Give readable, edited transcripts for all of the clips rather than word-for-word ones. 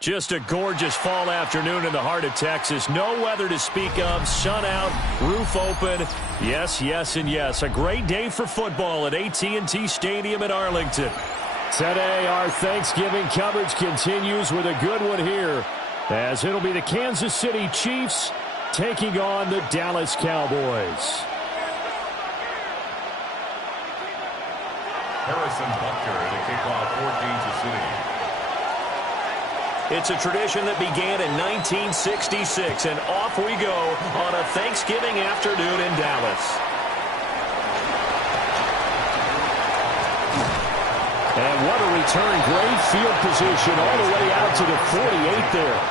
Just a gorgeous fall afternoon in the heart of Texas. No weather to speak of. Sun out, roof open. Yes, yes, and yes. A great day for football at AT&T Stadium in Arlington. Today, our Thanksgiving coverage continues with a good one here, as it'll be the Kansas City Chiefs taking on the Dallas Cowboys. Harrison Butker to kick off for Kansas City. It's a tradition that began in 1966, and off we go on a Thanksgiving afternoon in Dallas. And what a return. Great field position all the way out to the 48 there.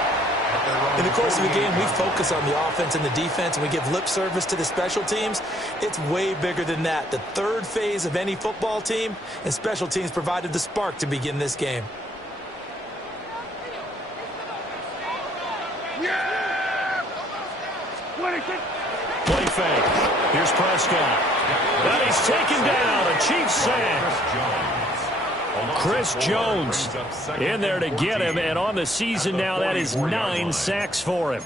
In the course of the game, we focus on the offense and the defense, and we give lip service to the special teams. It's way bigger than that. The third phase of any football team, and special teams provided the spark to begin this game. Play fake. Here's Prescott. And he's taken down. A Chiefs sack. Chris Jones in there to get him. And on the season now, that is 9 sacks for him.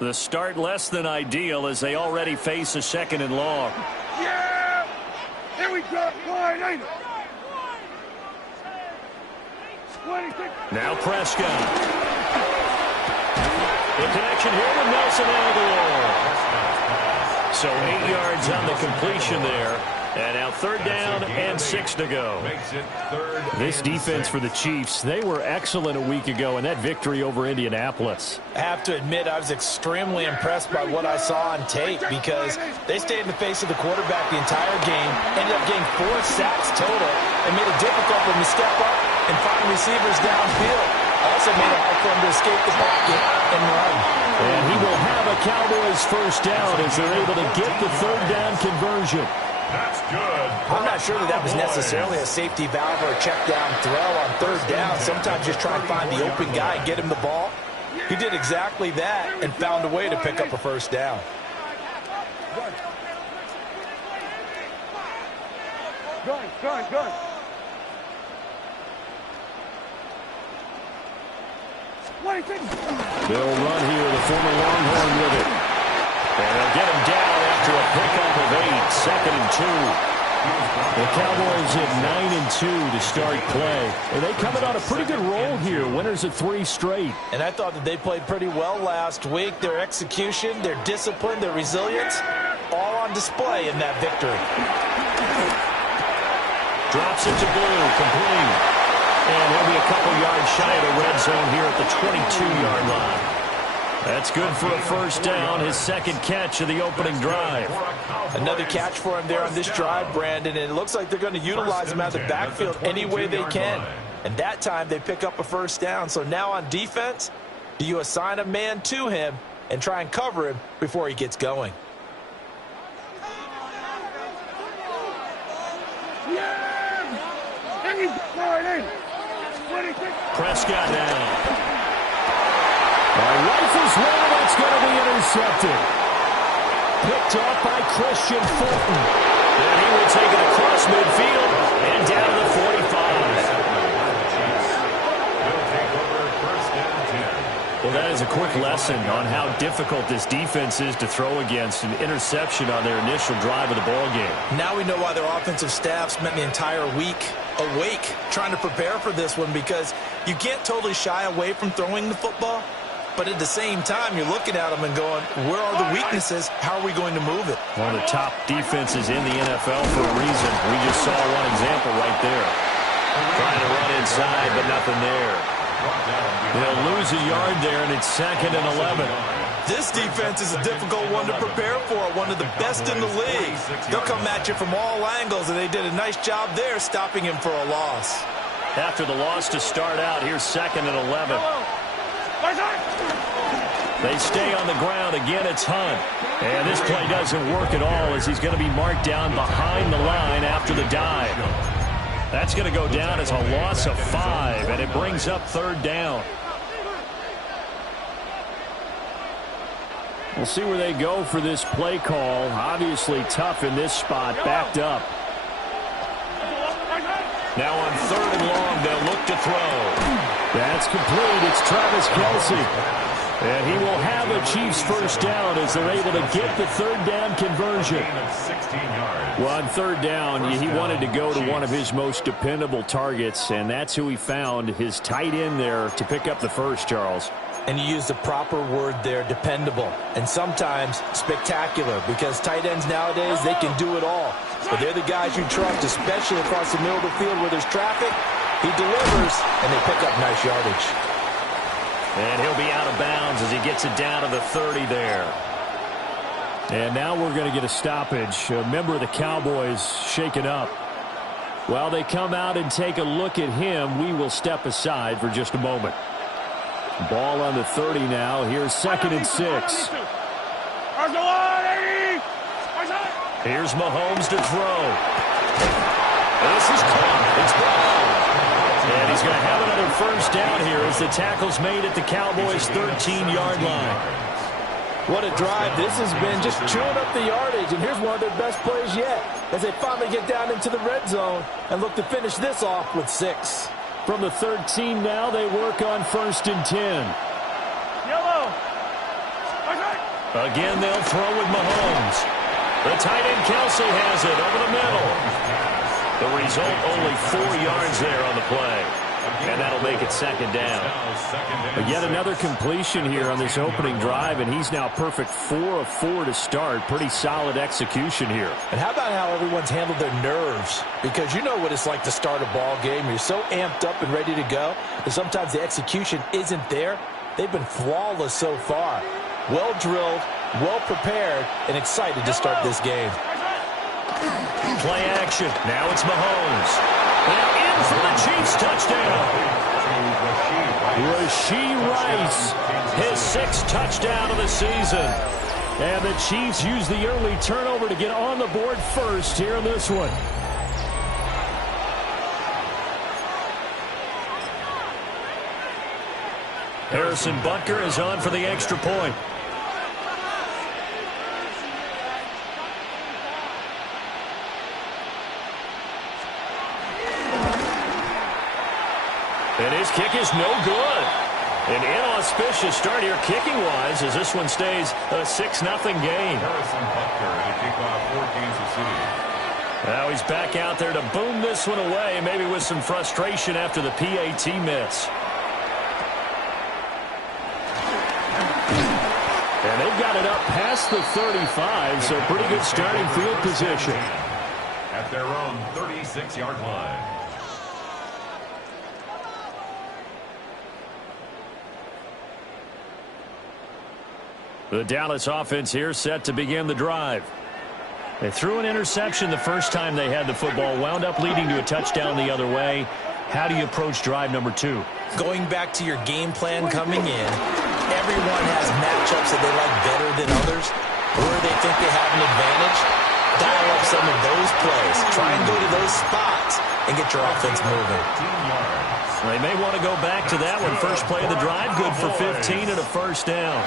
The start less than ideal as they already face a 2nd and long. Yeah! Here we go! Now Prescott. The connection here with Nelson Aguilar. So 8 yards on the completion there. And now 3rd down and 6 to go. This defense for the Chiefs, they were excellent a week ago in that victory over Indianapolis. I have to admit, I was extremely impressed by what I saw on tape because they stayed in the face of the quarterback the entire game, ended up getting 4 sacks total, and made it difficult for him to step up and find receivers downfield. Also made it hard for him to escape the pocket and run. And he will have a Cowboys first down as they're able to get the 3rd down conversion. That's good. I'm not sure that was necessarily a safety valve or a check down throw on 3rd down. Sometimes just try and find the open guy and get him the ball. He did exactly that and found a way to pick up a first down. Good. They'll run here, the former Longhorn with it. And they'll get him down after a pickup of 8, 2nd and 2. The Cowboys at 9-2 to start play. And they coming on a pretty good roll here, winners of 3 straight. And I thought that they played pretty well last week. Their execution, their discipline, their resilience, all on display in that victory. Drops it to Blue, complete. And he'll be a couple yards shy of the red zone here at the 22-yard line. That's good for a first down, his 2nd catch of the opening drive. Another catch for him there on this drive, Brandon, and it looks like they're going to utilize him out of the backfield any way they can. And that time they pick up a first down. So now on defense, do you assign a man to him and try and cover him before he gets going? Prescott now. Rifles one, that's going to be intercepted. Picked off by Christian Fulton. And he will take it across midfield and down to the 45. Well, that is a quick lesson on how difficult this defense is to throw against. An interception on their initial drive of the ball game. Now we know why their offensive staff spent the entire week awake trying to prepare for this one, because you can't totally shy away from throwing the football. But at the same time, you're looking at them and going, where are the weaknesses? How are we going to move it? One of the top defenses in the NFL for a reason. We just saw one example right there. Trying to run inside, but nothing there. They'll lose a yard there, and it's 2nd and 11. This defense is a difficult one to prepare for, one of the best in the league. They'll come at you from all angles, and they did a nice job there stopping him for a loss. After the loss to start out, here's 2nd and 11. They stay on the ground. Again, it's Hunt. And this play doesn't work at all as he's going to be marked down behind the line after the dive. That's going to go down as a loss of 5, and it brings up 3rd down. We'll see where they go for this play call. Obviously tough in this spot, backed up. Now on 3rd and long, they'll look to throw. That's complete. It's Travis Kelce. And he will have a Chiefs first down as they're able to get the 3rd down conversion. Well, on 3rd down, he wanted to go to one of his most dependable targets, and that's who he found, his tight end there, to pick up the first, Charles. And you use the proper word there, dependable, and sometimes spectacular, because tight ends nowadays, they can do it all. But they're the guys you trust, especially across the middle of the field where there's traffic. He delivers, and they pick up nice yardage. And he'll be out of bounds as he gets it down to the 30 there. And now we're going to get a stoppage. A member of the Cowboys shaken up. While they come out and take a look at him, we will step aside for just a moment. Ball on the 30 now. Here's 2nd and 6. Here's Mahomes to throw. This is caught. It's ball. And he's going to have another first down here as the tackle's made at the Cowboys' 13-yard line. What a drive this has been, just chewing up the yardage. And here's one of their best plays yet as they finally get down into the red zone and look to finish this off with 6. From the 13 now, they work on 1st and 10. Yellow. Again, they'll throw with Mahomes. The tight end Kelce has it over the middle. The result, only 4 yards there on the play. And that'll make it 2nd down. But yet another completion here on this opening drive, and he's now perfect 4 of 4 to start. Pretty solid execution here. And how about how everyone's handled their nerves? Because you know what it's like to start a ball game. You're so amped up and ready to go that sometimes the execution isn't there. They've been flawless so far. Well drilled, well prepared, and excited to start this game. Play action. Now it's Mahomes. And in for the Chiefs touchdown. Rashee Rice, his 6th touchdown of the season. And the Chiefs use the early turnover to get on the board first here in this one. Harrison Butker is on for the extra point. And his kick is no good. An inauspicious start here kicking-wise as this one stays a 6-0 game. Harrison Butker in a kickoff for Kansas City. Now he's back out there to boom this one away, maybe with some frustration after the PAT miss. And they've got it up past the 35, so pretty good starting field position. At their own 36-yard line. The Dallas offense here set to begin the drive. They threw an interception the first time they had the football, wound up leading to a touchdown the other way. How do you approach drive number 2? Going back to your game plan coming in, everyone has matchups that they like better than others, or they think they have an advantage. Dial up some of those plays. Try and go to those spots and get your offense moving. They may want to go back to that one. First play of the drive, good for 15 and a first down.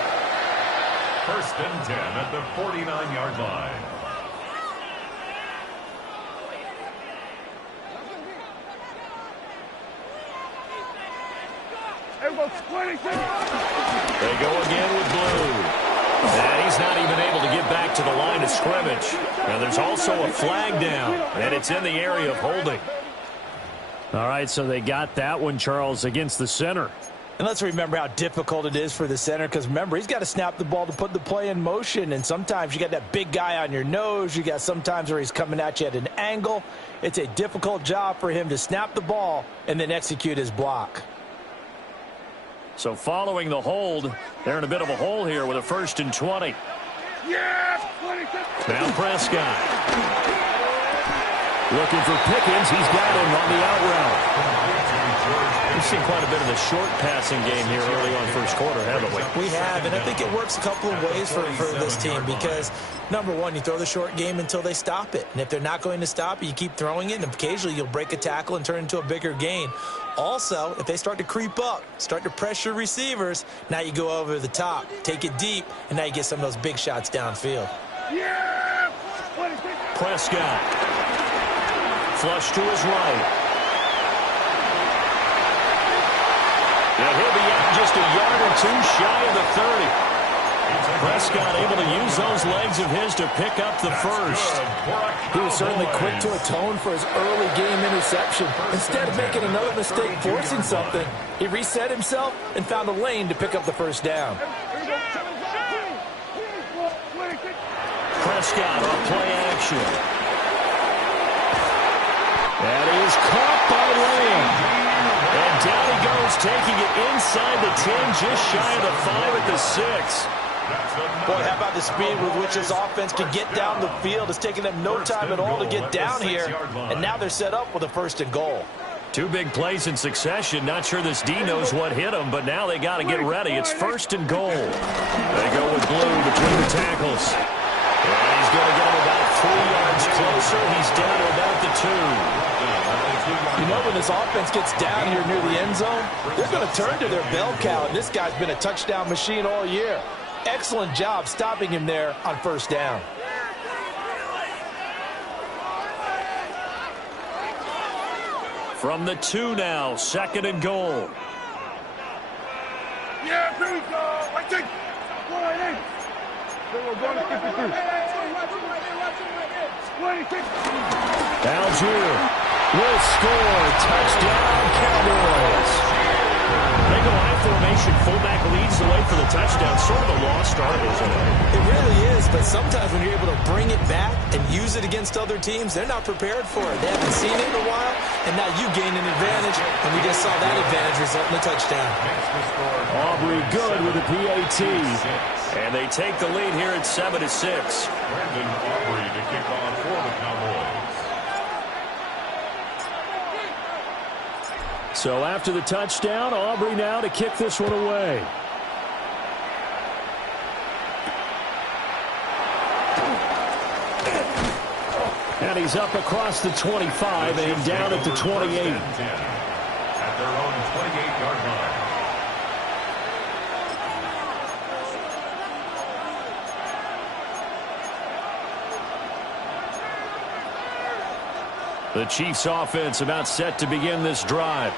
1st and 10 at the 49-yard line. They go again with Blue. And he's not even able to get back to the line of scrimmage. Now there's also a flag down, and it's in the area of holding. All right, so they got that one, Charles, against the center. And let's remember how difficult it is for the center, because remember, he's got to snap the ball to put the play in motion, and sometimes you got that big guy on your nose. You got sometimes where he's coming at you at an angle. It's a difficult job for him to snap the ball and then execute his block. So following the hold, they're in a bit of a hole here with a 1st and 20. Yeah, Now Prescott. Looking for Pickens. He's got him on the out route. We've seen quite a bit of the short passing game here early on first quarter, haven't we? We have, and I think it works a couple of ways for this team because, number one, you throw the short game until they stop it. And if they're not going to stop it, you keep throwing it, and occasionally you'll break a tackle and turn it into a bigger gain. Also, if they start to creep up, start to pressure receivers, now you go over the top, take it deep, and now you get some of those big shots downfield. Prescott. Flush to his right. And he'll be out just a yard or two shy of the 30. Prescott able to use those legs of his to pick up the first. He was certainly quick to atone for his early game interception. Instead of making another mistake forcing something, he reset himself and found a lane to pick up the first down. Prescott on play action. That is caught by Lane. And down he goes, taking it inside the 10, just shy of the 5 at the 6. Boy, how about the speed with which this offense can get down the field? It's taking them no time at all to get down here. And now they're set up with a 1st and goal. Two big plays in succession. Not sure this D knows what hit him, but now they got to get ready. It's 1st and goal. They go with Blue between the tackles. And he's going to get him about 3 yards closer. He's down to about the 2. You know, when this offense gets down here near the end zone, they're going to turn to their bell cow, and this guy's been a touchdown machine all year. Excellent job stopping him there on 1st down. From the 2 now, 2nd and goal. Yeah, here we go. Watch it. Algier will score. Touchdown, Cowboys. They go high formation. Fullback leads the way for the touchdown. Sort of a lost art, isn't it? It really is, but sometimes when you're able to bring it back and use it against other teams, they're not prepared for it. They haven't seen it in a while, and now you gain an advantage, and we just saw that advantage result in a touchdown. Aubrey good with a PAT. And they take the lead here at 7-6. Brandon Aubrey to kick off for the Cowboys. So after the touchdown, Aubrey now to kick this one away. And he's up across the 25 and down at the 28. At their own 28-yard line. The Chiefs offense about set to begin this drive.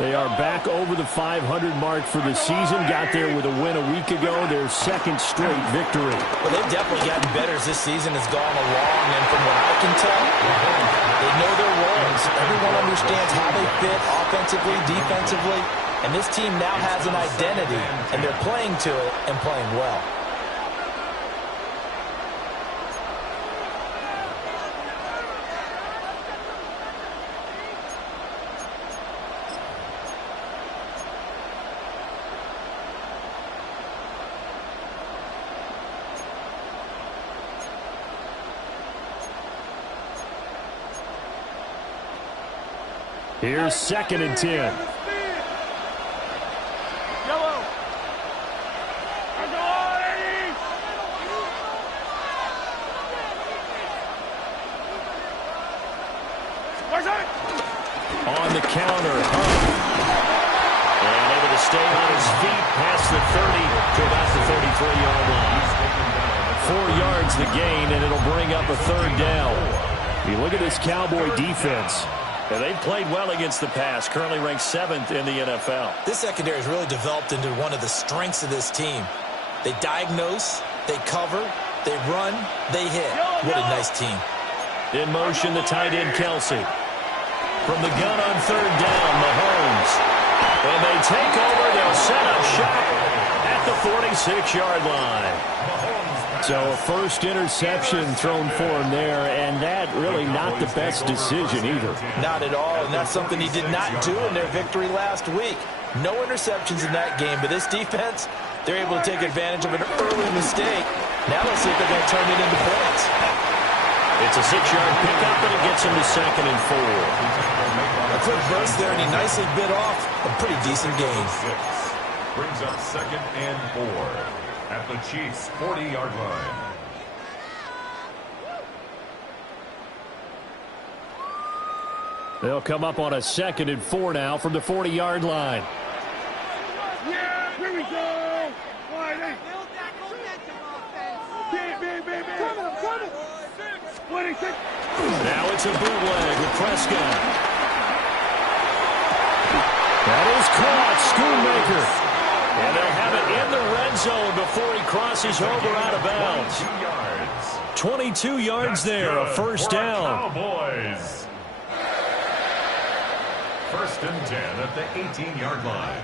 They are back over the 500 mark for the season. Got there with a win a week ago. Their 2nd straight victory. Well, they've definitely gotten better as this season has gone along. And from what I can tell, they know their roles. Everyone understands how they fit offensively, defensively. And this team now has an identity, and they're playing to it and playing well. Here's 2nd and 10. Yellow. On the counter, Hunt. And able to stay on his feet past the 30 to about the 33-yard line. 4 yards the gain, and it'll bring up a 3rd down. You look at this Cowboy defense. And they've played well against the pass, currently ranked 7th in the NFL. This secondary has really developed into one of the strengths of this team. They diagnose, they cover, they run, they hit. What a nice team. In motion, the tight end, Kelsey. From the gun on 3rd down, Mahomes. And they take over. They'll set up shop at the 46-yard line. So a first interception thrown for him there, and that really not the best decision either. Not at all, and that's something he did not do in their victory last week. No interceptions in that game, but this defense, they're able to take advantage of an early mistake. Now let's see if they're going to turn it into points. It's a 6-yard pickup, and it gets him to 2nd and 4. A quick burst there, and he nicely bit off a pretty decent gain. Brings up 2nd and 4 at the Chiefs' 40-yard line. They'll come up on a 2nd and 4 now from the 40-yard line. Yeah, here we go. Wide. Coming. 26. Now it's a bootleg with Prescott. That is caught. Schoonmaker. And they'll have it in the red zone before he crosses over out of bounds. 22 yards there, a first down. Cowboys. 1st and 10 at the 18-yard line.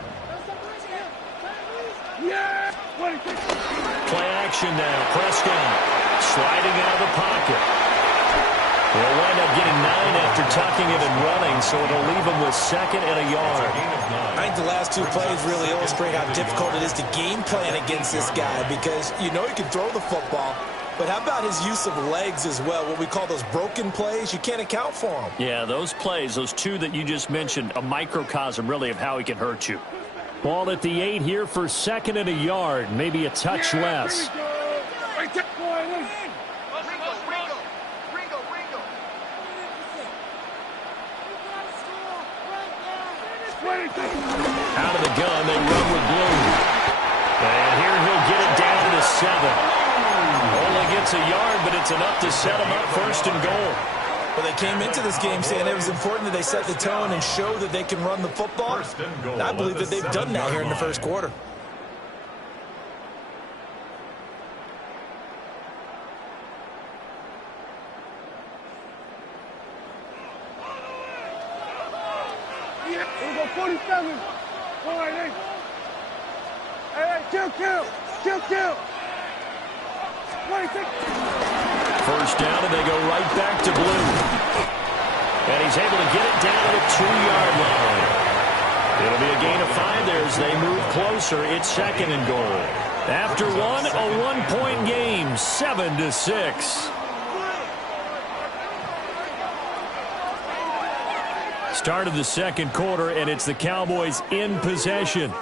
Yeah, 26. Play action now. Prescott sliding out of the pocket. They'll wind up getting 9 after tucking it and running, so it'll leave him with 2nd and a yard. I think the last 2 plays really illustrate how difficult it is to game plan against this guy because you know he can throw the football, but how about his use of legs as well, what we call those broken plays? You can't account for them. Yeah, those plays, those 2 that you just mentioned, a microcosm really of how he can hurt you. Ball at the 8 here for 2nd and a yard, maybe a touch less. Out of the gun, they run with Blue. And here he'll get it down to 7. Only gets a yard, but it's enough to set him up 1st and goal. Well, they came into this game saying it was important that they set the tone and show that they can run the football. And I believe that they've done that here in the 1st quarter. Yeah, here we go, 47. Wide. Hey, kill. 26. First down, and they go right back to Blue. And he's able to get it down to the 2-yard line. It'll be a gain of 5 there as they move closer. It's 2nd and goal. After one, a 1-point game, 7-6. Start of the 2nd quarter, and it's the Cowboys in possession.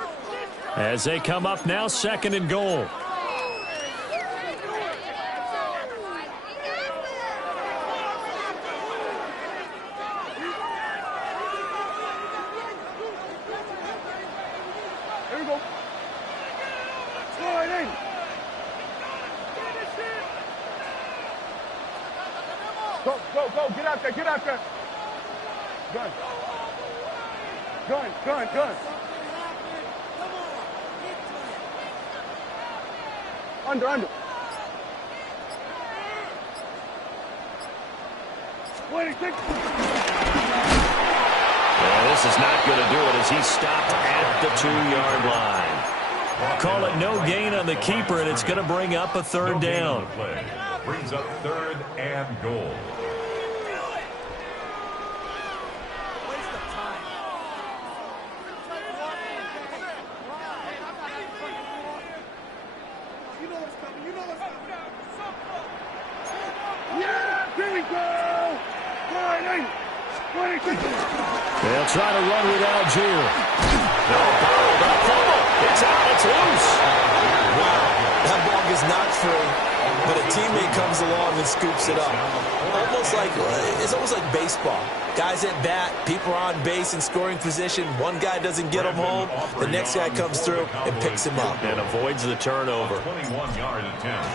As they come up now, 2nd and goal. Here we go. Slide in. Go. Get out there. Gun. Under. Yeah, this is not going to do it as he's stopped at the 2-yard line. Call it no gain on the keeper, and it's going to bring up a 3rd down. Brings up 3rd and goal. They'll try to run with Algier. No, it's out. It's loose. Wow, that ball gets knocked free, but a teammate comes along and scoops it up. It's almost like baseball. Guys at bat, people are on base in scoring position. One guy doesn't get him home. The next guy comes through and picks him up. And avoids the turnover. 21-yard attempt.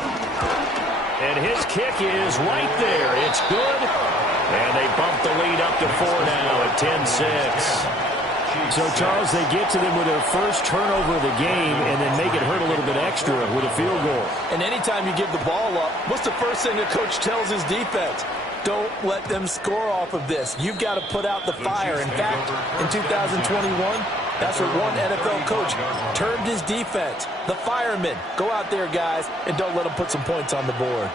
And his kick is right there. It's good. And they bump the lead up to 4 now at 10-6. So, Charles, they get to them with their first turnover of the game and then make it hurt a little bit extra with a field goal. And anytime you give the ball up, what's the first thing a coach tells his defense? Don't let them score off of this. You've got to put out the fire. In fact, in 2021, that's what one NFL coach termed his defense. The firemen. Go out there, guys, and don't let them put some points on the board.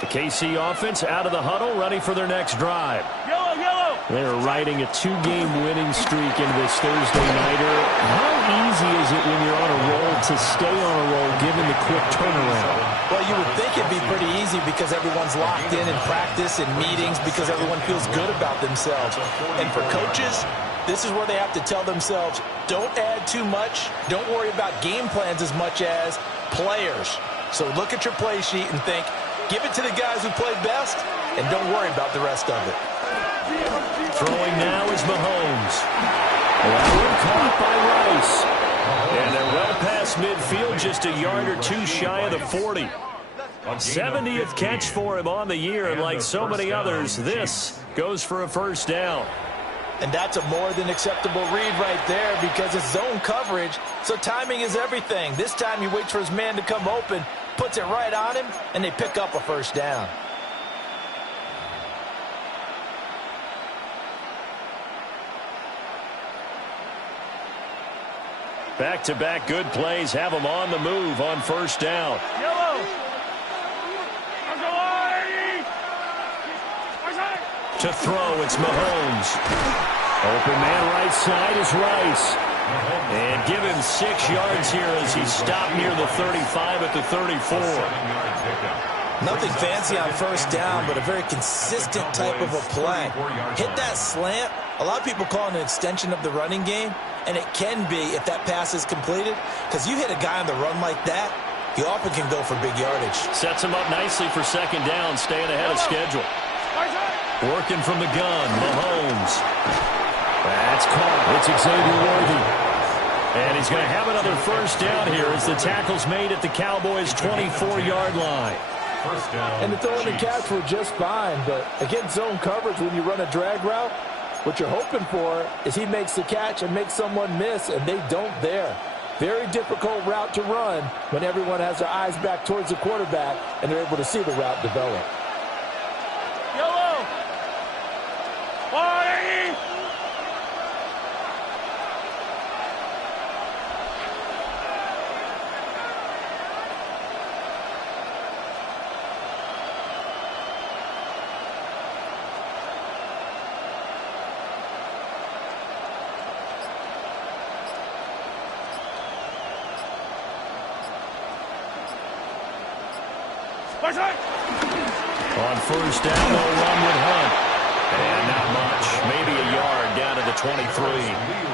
The KC offense out of the huddle, ready for their next drive. Yellow. They're riding a 2-game winning streak into this Thursday nighter. How easy is it when you're on a roll to stay on a roll given the quick turnaround? Well, you would think it'd be pretty easy because everyone's locked in practice and meetings because everyone feels good about themselves. And for coaches, this is where they have to tell themselves, don't add too much. Don't worry about game plans as much as players. So look at your play sheet and think, give it to the guys who played best, and don't worry about the rest of it. Throwing now is Mahomes. That one caught by Rice. And they're well past midfield, just a yard or two shy of the 40. 70th catch for him on the year, and like so many others, this goes for a first down. And that's a more than acceptable read right there because it's zone coverage, so timing is everything. This time he waits for his man to come open, puts it right on him, and they pick up a first down. Back-to-back good plays have them on the move on first down. To throw, it's Mahomes. Open man right side is Rice. And give him 6 yards here as he stopped near the 35 at the 34. Nothing fancy on first down, but a very consistent type of a play. Hit that slant. A lot of people call it an extension of the running game, and it can be if that pass is completed, because you hit a guy on the run like that, he often can go for big yardage. Sets him up nicely for second down, staying ahead of schedule. Working from the gun, Mahomes. That's caught. It's Xavier Worthy. And he's going to have another first down here as the tackle's made at the Cowboys' 24-yard line. And the throw and the catch were just fine, but against zone coverage, when you run a drag route, what you're hoping for is he makes the catch and makes someone miss, and they don't there. Very difficult route to run when everyone has their eyes back towards the quarterback and they're able to see the route develop. Yellow! Party! On first down, they'll run with Hunt. And not much. Maybe a yard down to the 23.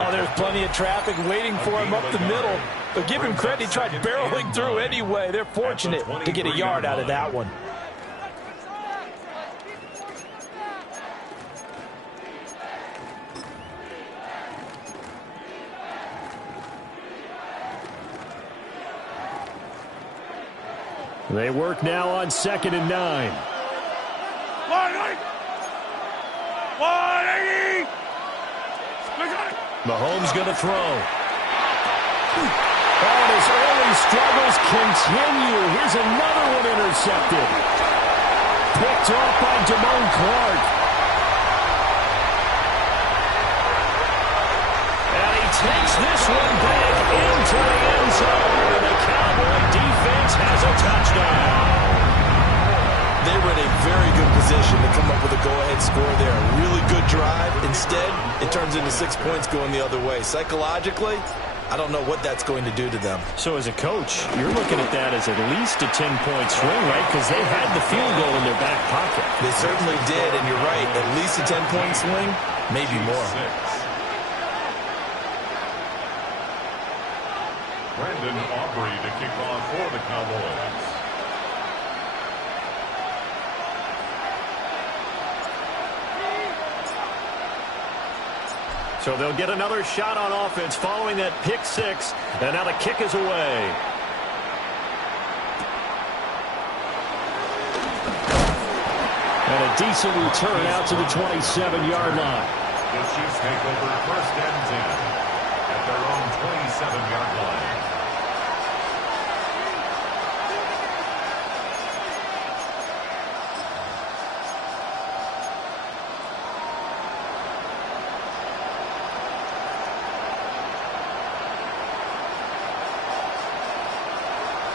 Oh, there's plenty of traffic waiting for him up the middle. But give him credit, he tried barreling through anyway. They're fortunate to get a yard out of that one. They work now on 2nd and 9. 180! Mahomes going to throw. And his early struggles continue. Here's another one intercepted. Picked off by Damone Clark. And he takes this one back into the end zone. And the Cowboy defense has a touchdown. They were in a very good position to come up with a go-ahead score there. A really good drive. Instead, it turns into 6 points going the other way. Psychologically, I don't know what that's going to do to them. So as a coach, you're looking at that as at least a 10-point swing, right? Because they had the field goal in their back pocket. They certainly did, and you're right. At least a 10-point swing, maybe more. Brandon Aubrey to kick off for the Cowboys. So they'll get another shot on offense following that pick six. And now the kick is away. And a decent return out to the 27-yard line. The Chiefs take over 1st and 10 at their own 27-yard line.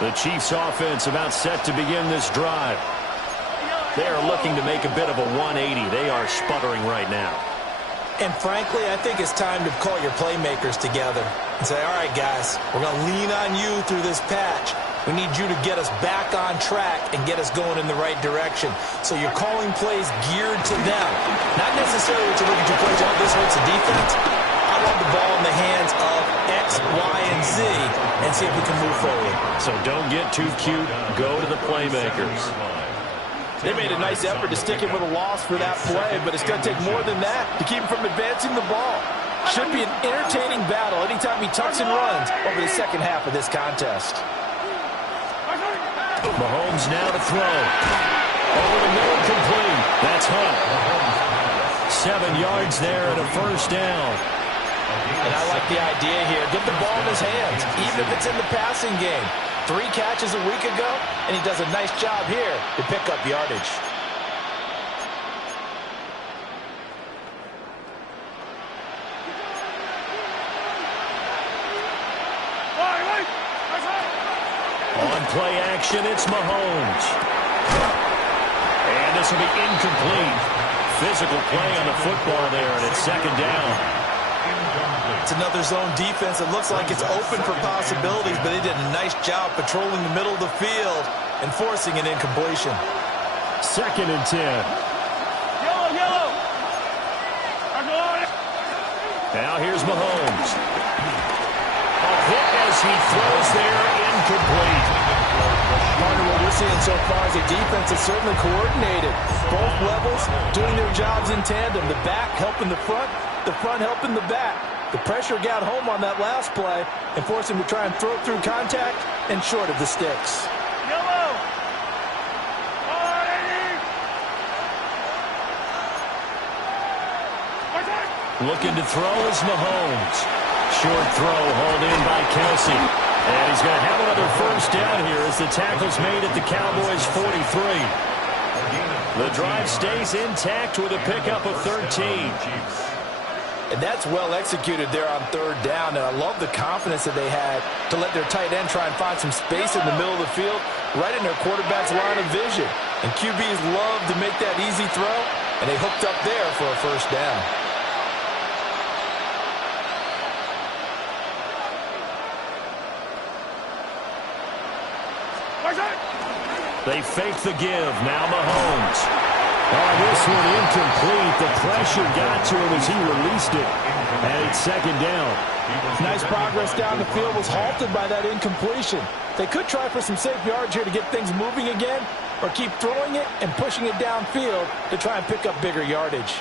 The Chiefs offense about set to begin this drive. They are looking to make a bit of a 180. They are sputtering right now. And frankly, I think it's time to call your playmakers together and say, all right, guys, we're going to lean on you through this patch. We need you to get us back on track and get us going in the right direction. So you're calling plays geared to them. Not necessarily to look at your plays, oh, this hurts the defense. I want the ball in the hands of X, Y, and Z and see if we can move forward. So don't get too cute. Go to the playmakers. They made a nice effort to stick him with a loss for that play, but it's going to take more than that to keep him from advancing the ball. Should be an entertaining battle anytime he tucks and runs over the second half of this contest. Mahomes now to throw. Over the middle, complete. That's Hunt. 7 yards there and a first down. And I like the idea here. Get the ball in his hands, even if it's in the passing game. 3 catches a week ago, and he does a nice job here to pick up yardage. On play action, it's Mahomes. And this will be incomplete. Physical play on the football there, and it's 2nd down. It's another zone defense. It looks like it's open for possibilities, but they did a nice job patrolling the middle of the field and forcing an incompletion. 2nd and 10. Yellow! Now here's Mahomes. A hit as he throws there, incomplete. Part of what we're seeing so far is the defense is certainly coordinated. Both levels doing their jobs in tandem. The back helping the front helping the back. The pressure got home on that last play and forced him to try and throw through contact and short of the sticks. Yellow! Looking to throw is Mahomes. Short throw hauled in by Kelsey. And he's going to have another first down here as the tackle's made at the Cowboys' 43. The drive stays intact with a pickup of 13. And that's well executed there on 3rd down. And I love the confidence that they had to let their tight end try and find some space in the middle of the field, right in their quarterback's line of vision. And QBs love to make that easy throw, and they hooked up there for a first down. They fake the give. Now Mahomes. Oh, this one incomplete. The pressure got to him as he released it. And it's second down. Nice progress down the field was halted by that incompletion. They could try for some safe yards here to get things moving again, or keep throwing it and pushing it downfield to try and pick up bigger yardage.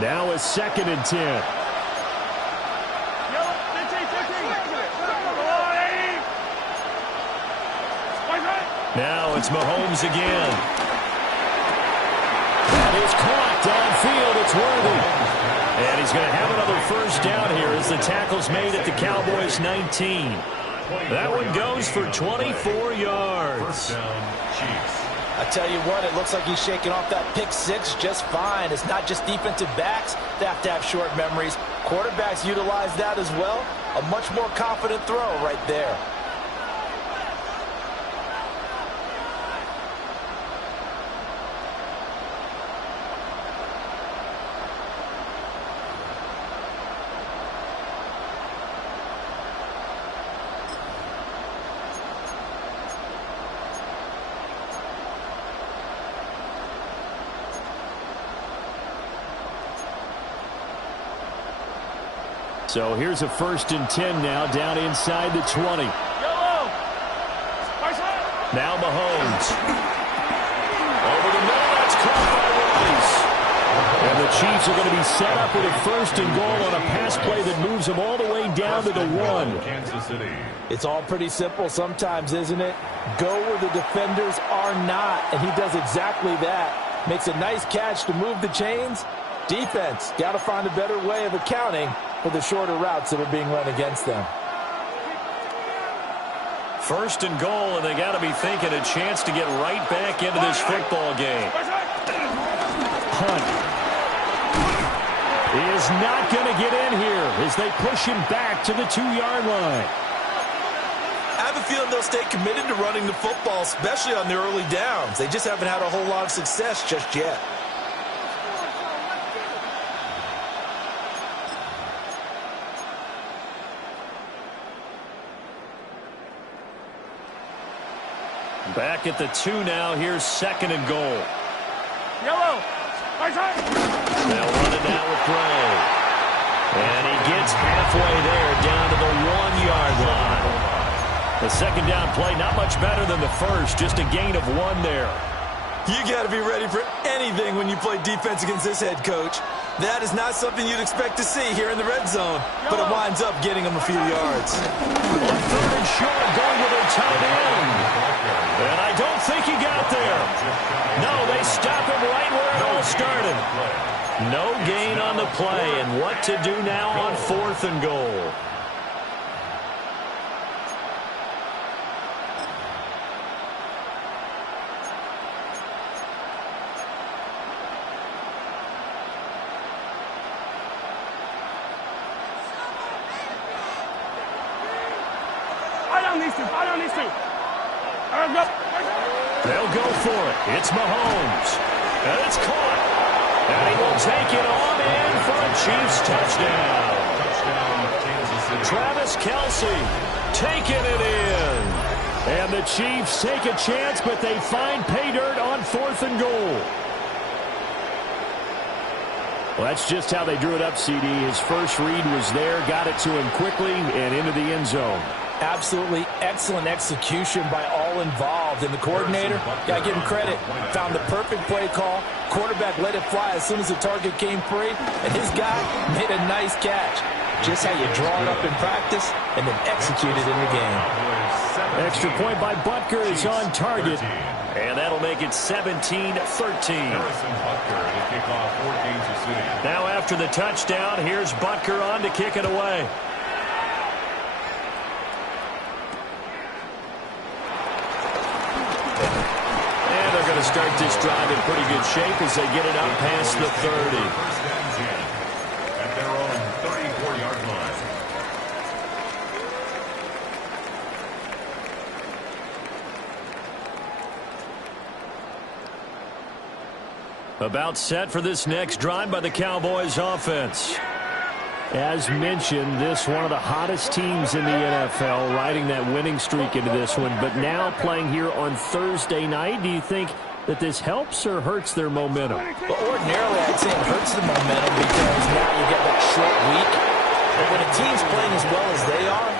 Now a second and 10. Now it's Mahomes again. That is caught downfield. It's Worthy. And he's going to have another first down here as the tackle's made at the Cowboys' 19. That one goes for 24 yards. First down, Chiefs. I tell you what, it looks like he's shaking off that pick six just fine. It's not just defensive backs that have to have short memories. Quarterbacks utilize that as well. A much more confident throw right there. So here's a first and 10 now, down inside the 20. Now Mahomes. Over the middle, that's caught by Rice. And the Chiefs are going to be set up with a first and goal on a pass play that moves them all the way down to the 1. Kansas City. It's all pretty simple sometimes, isn't it? Go where the defenders are not, and he does exactly that. Makes a nice catch to move the chains. Defense, got to find a better way of accounting for the shorter routes that are being run against them. First and goal, and they got to be thinking a chance to get right back into this football game. Hunt is not going to get in here as they push him back to the 2-yard line. I have a feeling they'll stay committed to running the football, especially on the early downs. They just haven't had a whole lot of success just yet. Back at the 2 now. Here's second and goal. Yellow. They'll run it now with Gray. And he gets halfway there down to the 1-yard line. The second down play, not much better than the first. Just a gain of 1 there. You got to be ready for anything when you play defense against this head coach. That is not something you'd expect to see here in the red zone, but it winds up getting him a few yards. On third and short, going with their tight end. And I don't think he got there. No, they stop him right where it all started. No gain on the play, and what to do now on fourth and goal. They'll go for it. It's Mahomes. And it's caught. And he will take it on in for a Chiefs touchdown. Touchdown, Kansas City. Travis Kelce taking it in. And the Chiefs take a chance, but they find pay dirt on fourth and goal. Well, that's just how they drew it up, CD. His first read was there, got it to him quickly, and into the end zone. Absolutely excellent execution by all involved. And the coordinator, got to give him credit, found the perfect play call. Quarterback let it fly as soon as the target came free, and his guy made a nice catch. Just how you draw it up in practice and then execute it in the game. Extra point by Butker is on target, and that'll make it 17-13. Now after the touchdown, here's Butker on to kick it away. Start this drive in pretty good shape as they get it up past the 30. At their own 34-yard line. About set for this next drive by the Cowboys offense. As mentioned, this one of the hottest teams in the NFL, riding that winning streak into this one, but now playing here on Thursday night. Do you think that this helps or hurts their momentum? Well, ordinarily, I'd say it hurts the momentum because now you get that short week. But when a team's playing as well as they are,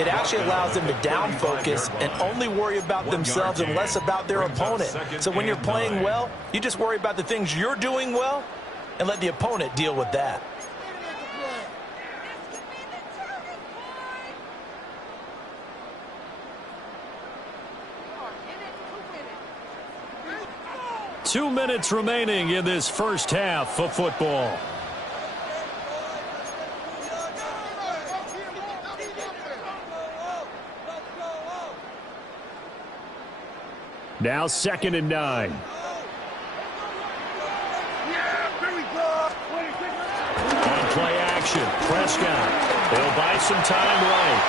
it actually allows them to down focus and only worry about themselves and less about their opponent. So when you're playing well, you just worry about the things you're doing well and let the opponent deal with that. Two minutes remaining in this first half of football. Now 2nd and 9. On play action, Prescott. They'll buy some time right.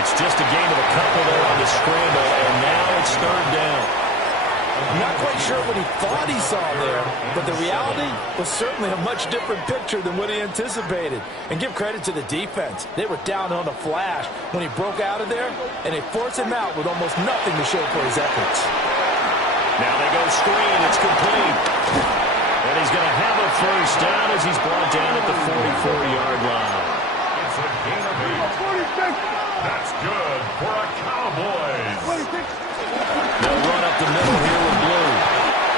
It's just a gain of a couple there on the scramble, and now it's 3rd down. I'm not quite sure what he thought he saw there, but the reality was certainly a much different picture than what he anticipated. And give credit to the defense. They were down on a flash when he broke out of there, and they forced him out with almost nothing to show for his efforts. Now they go screen. It's complete. And he's going to have a 1st down as he's brought down at the 44-yard line. It's a gain of 8. That's good for a Cowboys. They'll run up the middle here with Blue.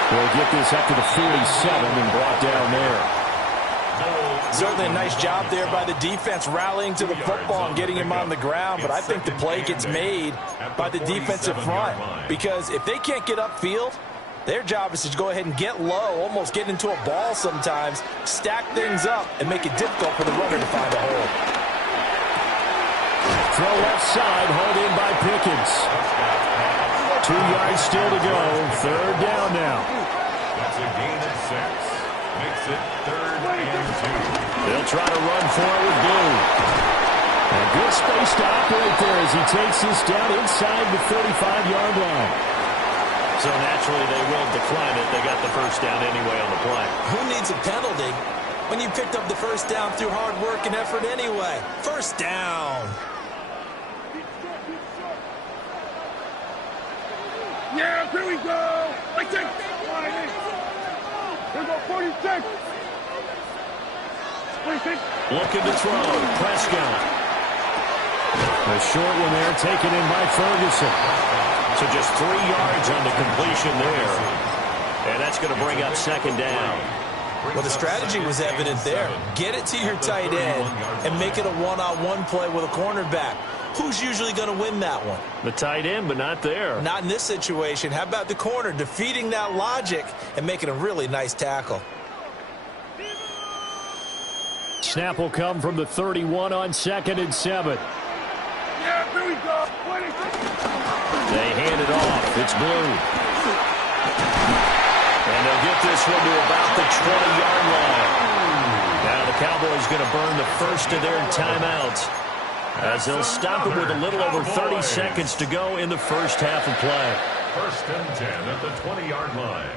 They'll get this up to the 47 and brought down there. Certainly a nice job there by the defense rallying to the football and getting him on the ground, but I think the play gets made by the defensive front because if they can't get upfield, their job is to go ahead and get low, almost get into a ball sometimes, stack things up, and make it difficult for the runner to find a hole. Throw left side, hauled in by Pickens. 2 yards still to go. 3rd down now. That's a gain of 6. Makes it 3rd and 2. They'll try to run for it with Blue. A good space to operate there as he takes this down inside the 35-yard line. So naturally they will decline it. They got the 1st down anyway on the play. Who needs a penalty when you picked up the 1st down through hard work and effort anyway? 1st down. Yeah, here we go. Like that. Here we go, 46. 46. Looking to throw. Prescott. A short one there taken in by Ferguson. So just 3 yards on the completion there. And that's going to bring up 2nd down. Well, the strategy was evident there. Get it to your tight end and make it a one-on-one play with a cornerback. Who's usually going to win that one? The tight end, but not there. Not in this situation. How about the corner defeating that logic and making a really nice tackle? Snap will come from the 31 on 2nd and 7. Yeah, here we go. 26. They hand it off. It's Blue. And they'll get this one to about the 20-yard line. Now the Cowboys going to burn the 1st of their timeouts as they'll stop it with a little over 30 seconds to go in the 1st half of play. 1st and 10 at the 20-yard line.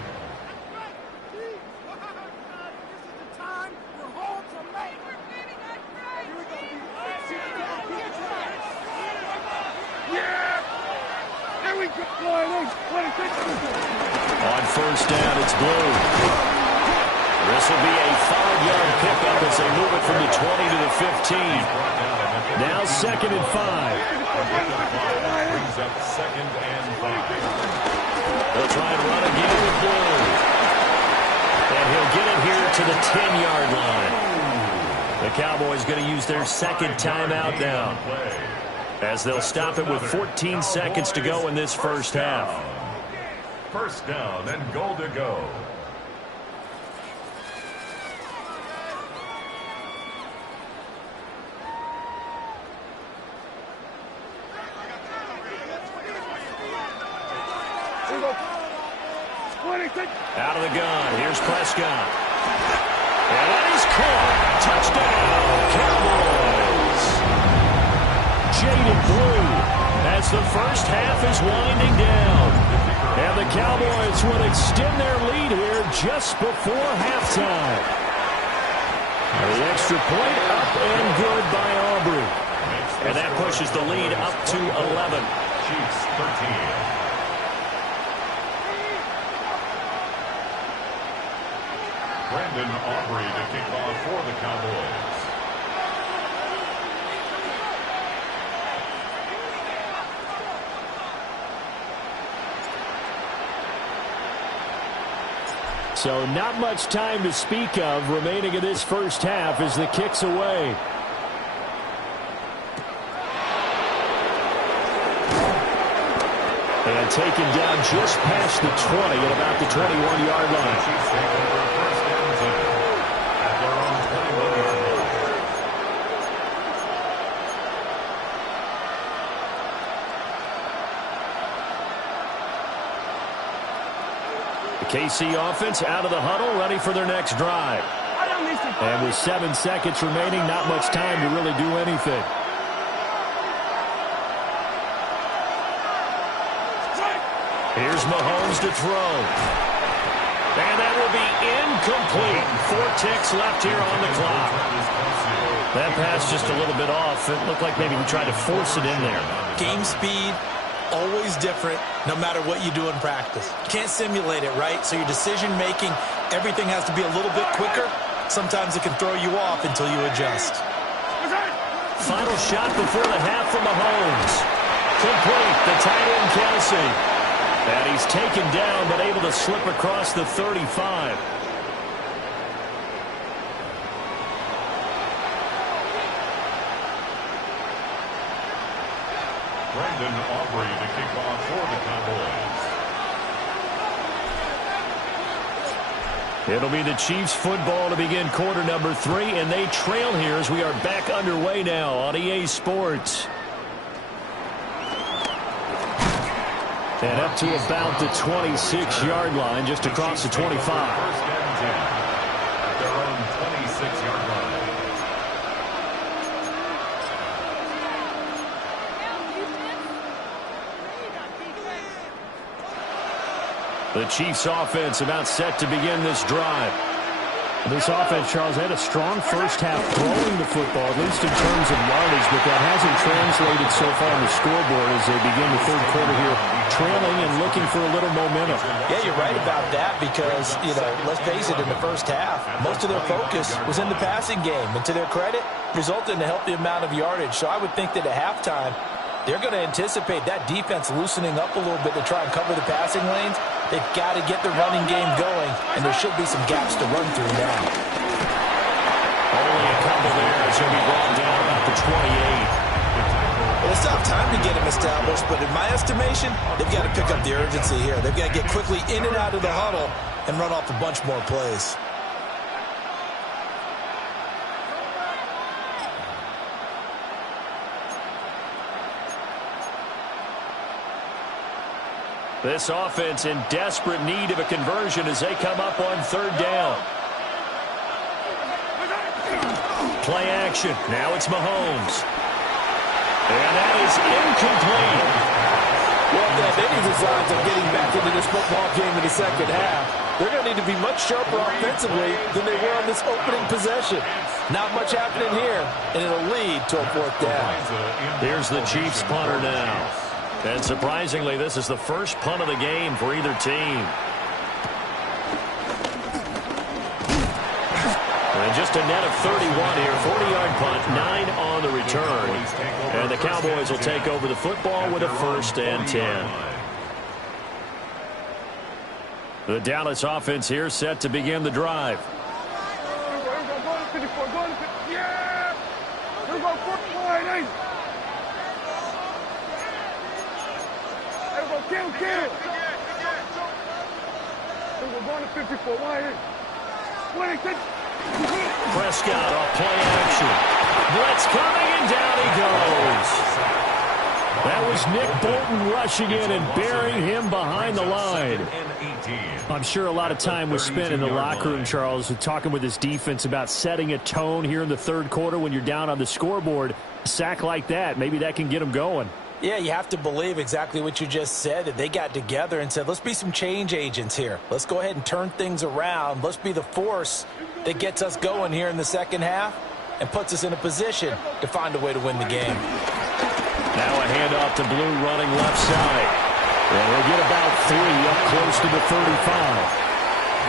On 1st down, it's Blue. This will be a 5-yard pickup as they move it from the 20 to the 15. Now 2nd and 5. Brings up 2nd and 5. They'll try and run again with Blue. And he'll get it here to the 10-yard line. The Cowboys going to use their 2nd timeout now, as they'll stop it with 14 seconds to go in this 1st half. 1st down and goal to go. Out of the gun. Here's Prescott. And that is caught. Touchdown, Cowboys. Jaded Blue as the 1st half is winding down. And the Cowboys will extend their lead here just before halftime. The extra point up and good by Aubrey. And that pushes the lead up to 11. Chiefs 13. Brandon Aubrey to kick off for the Cowboys. So not much time to speak of remaining in this first half as the kick's away. And taken down just past the 20 at about the 21-yard line. Chiefs take over first and 10 at their own 21-yard line. The KC offense out of the huddle, ready for their next drive. And with 7 seconds remaining, not much time to really do anything. Here's Mahomes to throw. And that will be incomplete. 4 ticks left here on the clock. That pass just a little bit off. It looked like maybe he tried to force it in there. Game speed, always different, no matter what you do in practice. You can't simulate it, right? So your decision-making, everything has to be a little bit quicker. Sometimes it can throw you off until you adjust. Final shot before the half from Mahomes. Complete. The tight end, Kelsey. And he's taken down, but able to slip across the 35. Brandon Aubrey to kick off for the Cowboys. It'll be the Chiefs football to begin quarter number 3, and they trail here as we are back underway now on EA Sports. And up to about the 26-yard line, just across the 25. First and 10 at their own 26-yard line. The Chiefs offense about set to begin this drive. This offense, Charles, had a strong first half throwing the football, at least in terms of yardage, but that hasn't translated so far on the scoreboard as they begin the third quarter here, trailing and looking for a little momentum. Yeah, you're right about that because, let's face it, in the first half, most of their focus was in the passing game. And to their credit, resulted in a healthy amount of yardage. So I would think that at halftime, they're going to anticipate that defense loosening up a little bit to try and cover the passing lanes. They've got to get the running game going, and there should be some gaps to run through now. Only a couple there. It's going to be brought down about the 28. Well, it's not time to get them established, but in my estimation, they've got to pick up the urgency here. They've got to get quickly in and out of the huddle and run off a bunch more plays. This offense in desperate need of a conversion as they come up on third down. Play action. Now it's Mahomes. And that is incomplete. Well, if they have any designs of getting back into this football game in the second half, they're going to need to be much sharper offensively than they were on this opening possession. Not much happening here, and it'll lead to a fourth down. Here's the Chiefs punter now. And surprisingly, this is the first punt of the game for either team. And just a net of 31 here. 40-yard punt, 9 on the return. And the Cowboys will take over the football with a first and 10. The Dallas offense here set to begin the drive. Prescott off play action. Blitz coming, and down he goes. That was Nick Bolton rushing in and burying him behind the line. I'm sure a lot of time was spent in the locker room, Charles, talking with his defense about setting a tone here in the third quarter when you're down on the scoreboard. A sack like that, maybe that can get them going. Yeah, you have to believe exactly what you just said, that they got together and said, let's be some change agents here. Let's go ahead and turn things around. Let's be the force that gets us going here in the second half and puts us in a position to find a way to win the game. Now a handoff to Blue running left side. And we'll get about 3 up close to the 35.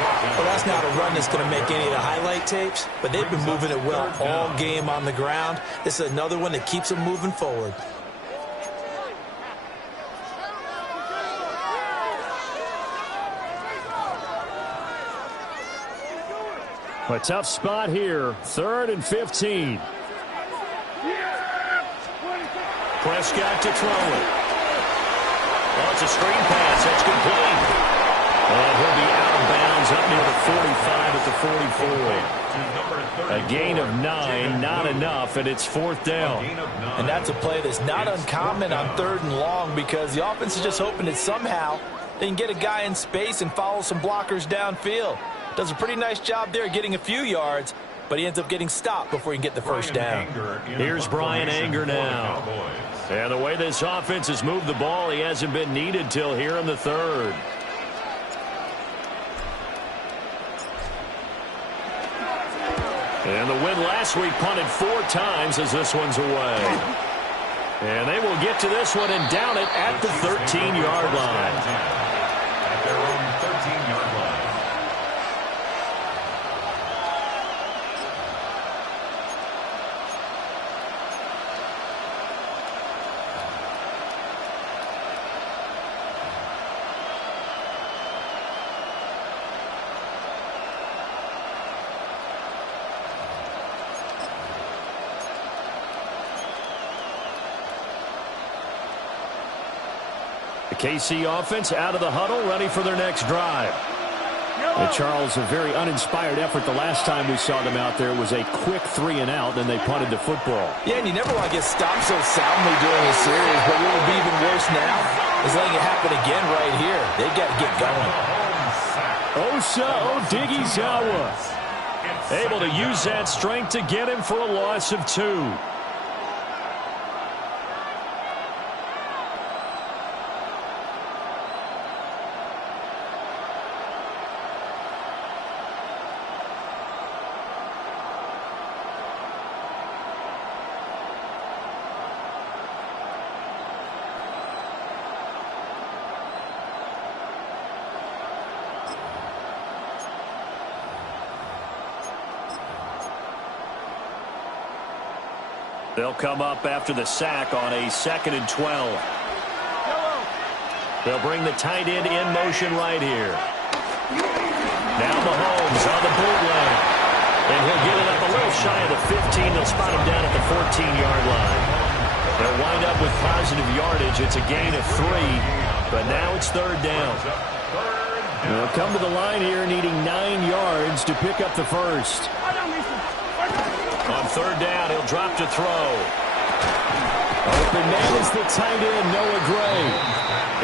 Well, that's not a run that's going to make any of the highlight tapes, but they've been moving it well all game on the ground. This is another one that keeps them moving forward. A tough spot here. 3rd and 15. Prescott to throw it. Well, it's a screen pass. That's complete. And he'll be out of bounds up near the 45 at the 44. A gain of 9, not enough, and it's 4th down. And that's a play that's not uncommon on 3rd and long because the offense is just hoping that somehow they can get a guy in space and follow some blockers downfield. Does a pretty nice job there getting a few yards, but he ends up getting stopped before he can get the first down. Here's Bryan Anger now. And the way this offense has moved the ball, he hasn't been needed till here in the 3rd. And the win last week punted 4 times as this one's away. And they will get to this one and down it at the 13-yard line. At their own 13-yard line. KC offense out of the huddle, ready for their next drive. And Charles, a very uninspired effort the last time we saw them out there. It was a quick 3 and out, then they punted the football. Yeah, and you never want to get stopped so soundly during a series, but what will be even worse now is letting it happen again right here. They've got to get going. Osa Odighizuwa able to use that strength to get him for a loss of 2. They'll come up after the sack on a 2nd and 12. They'll bring the tight end in motion right here. Now Mahomes on the bootleg. And he'll get it up a little shy of the 15. They'll spot him down at the 14-yard line. They'll wind up with positive yardage. It's a gain of 3, but now it's 3rd down. They'll come to the line here needing 9 yards to pick up the first. On 3rd down, he'll drop to throw. Open man is the tight end, Noah Gray.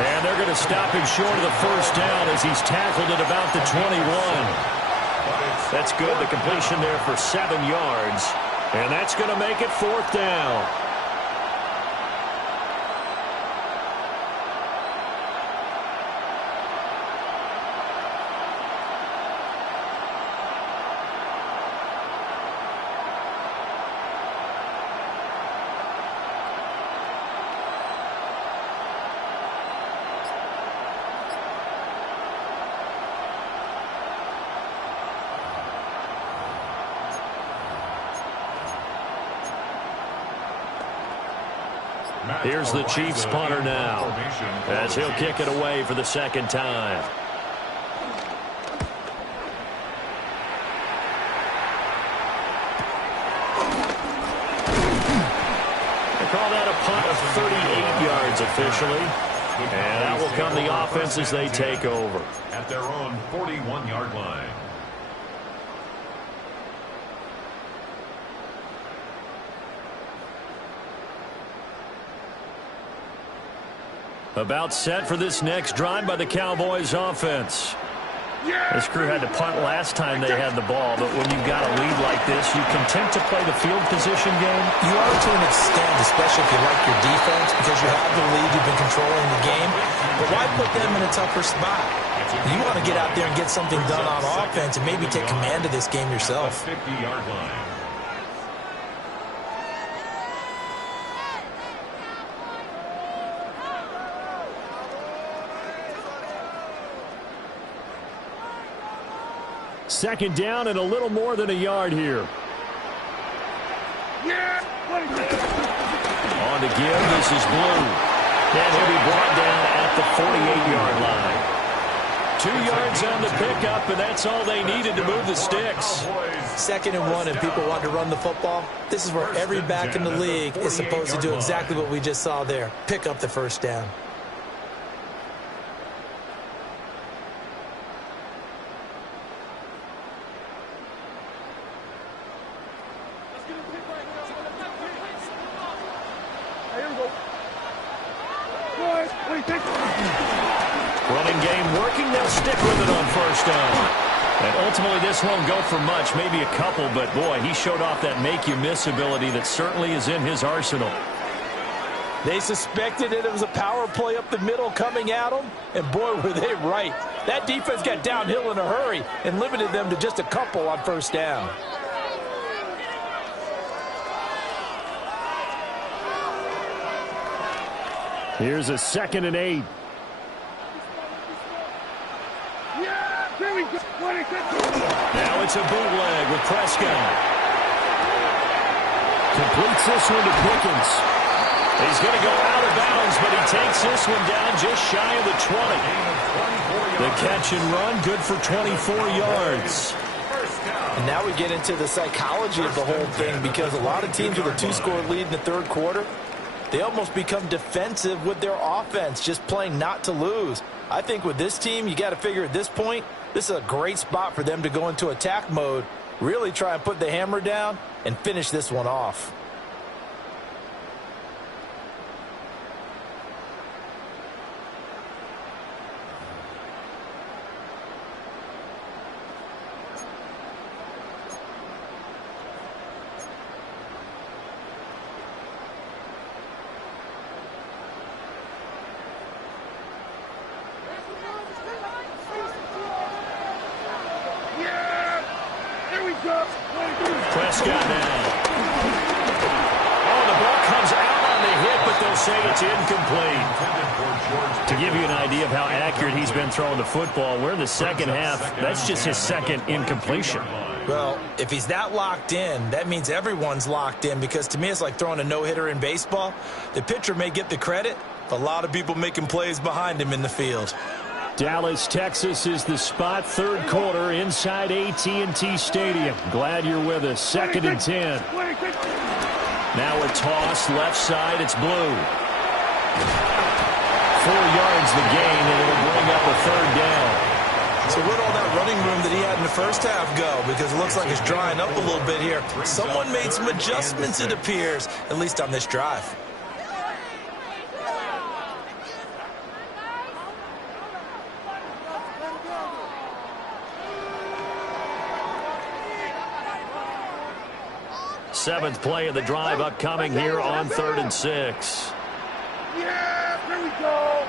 And they're going to stop him short of the first down as he's tackled at about the 21. That's good. The completion there for 7 yards. And that's going to make it 4th down. Here's the Chiefs punter now as he'll kick it away for the 2nd time. They call that a punt of 38 yards officially. And out will come the offense as they take over. At their own 41-yard line. About set for this next drive by the Cowboys offense. This crew had to punt last time they had the ball, but when you've got a lead like this, you content to play the field position game? You are to an extent, especially if you like your defense, because you have the lead, you've been controlling the game. But why put them in a tougher spot? You want to get out there and get something done on offense and maybe take command of this game yourself. 50-yard line. Second down and a little more than a yard here. On to give. This is Blue. And he'll be brought down at the 48-yard line. 2 yards on the pickup, and that's all they needed to move the sticks. 2nd and 1, and people want to run the football. This is where every back in the league is supposed to do exactly what we just saw there. Pick up the first down. Running game working. They'll stick with it on first down. And ultimately, this won't go for much, maybe a couple, but boy, he showed off that make-you-miss ability that certainly is in his arsenal. They suspected it was a power play up the middle coming at them, and boy, were they right. That defense got downhill in a hurry and limited them to just a couple on first down. Here's a 2nd and 8. Now it's a bootleg with Prescott. Completes this one to Pickens. He's going to go out of bounds, but he takes this one down just shy of the 20. The catch and run, good for 24 yards. And now we get into the psychology of the whole thing, because a lot of teams with a 2-score lead in the 3rd quarter, they almost become defensive with their offense, just playing not to lose. I think with this team, you got to figure at this point, this is a great spot for them to go into attack mode, really try and put the hammer down and finish this one off. Prescott now. Oh, the ball comes out on the hit, but they'll say it's incomplete. To give you an idea of how accurate he's been throwing the football, we're in the 2nd half. That's just his 2nd incompletion. Well, if he's that locked in, that means everyone's locked in, because to me it's like throwing a no-hitter in baseball. The pitcher may get the credit, but a lot of people making plays behind him in the field. Dallas, Texas is the spot. 3rd quarter inside AT&T Stadium. Glad you're with us. 2nd and 10. Now a toss left side. It's Blue. 4 yards the gain, and it'll bring up a 3rd down. So where'd all that running room that he had in the first half go? Because it looks like it's drying up a little bit here. Someone made some adjustments, it appears, at least on this drive. Seventh play of the drive upcoming here on 3rd and 6. Yeah, there we go.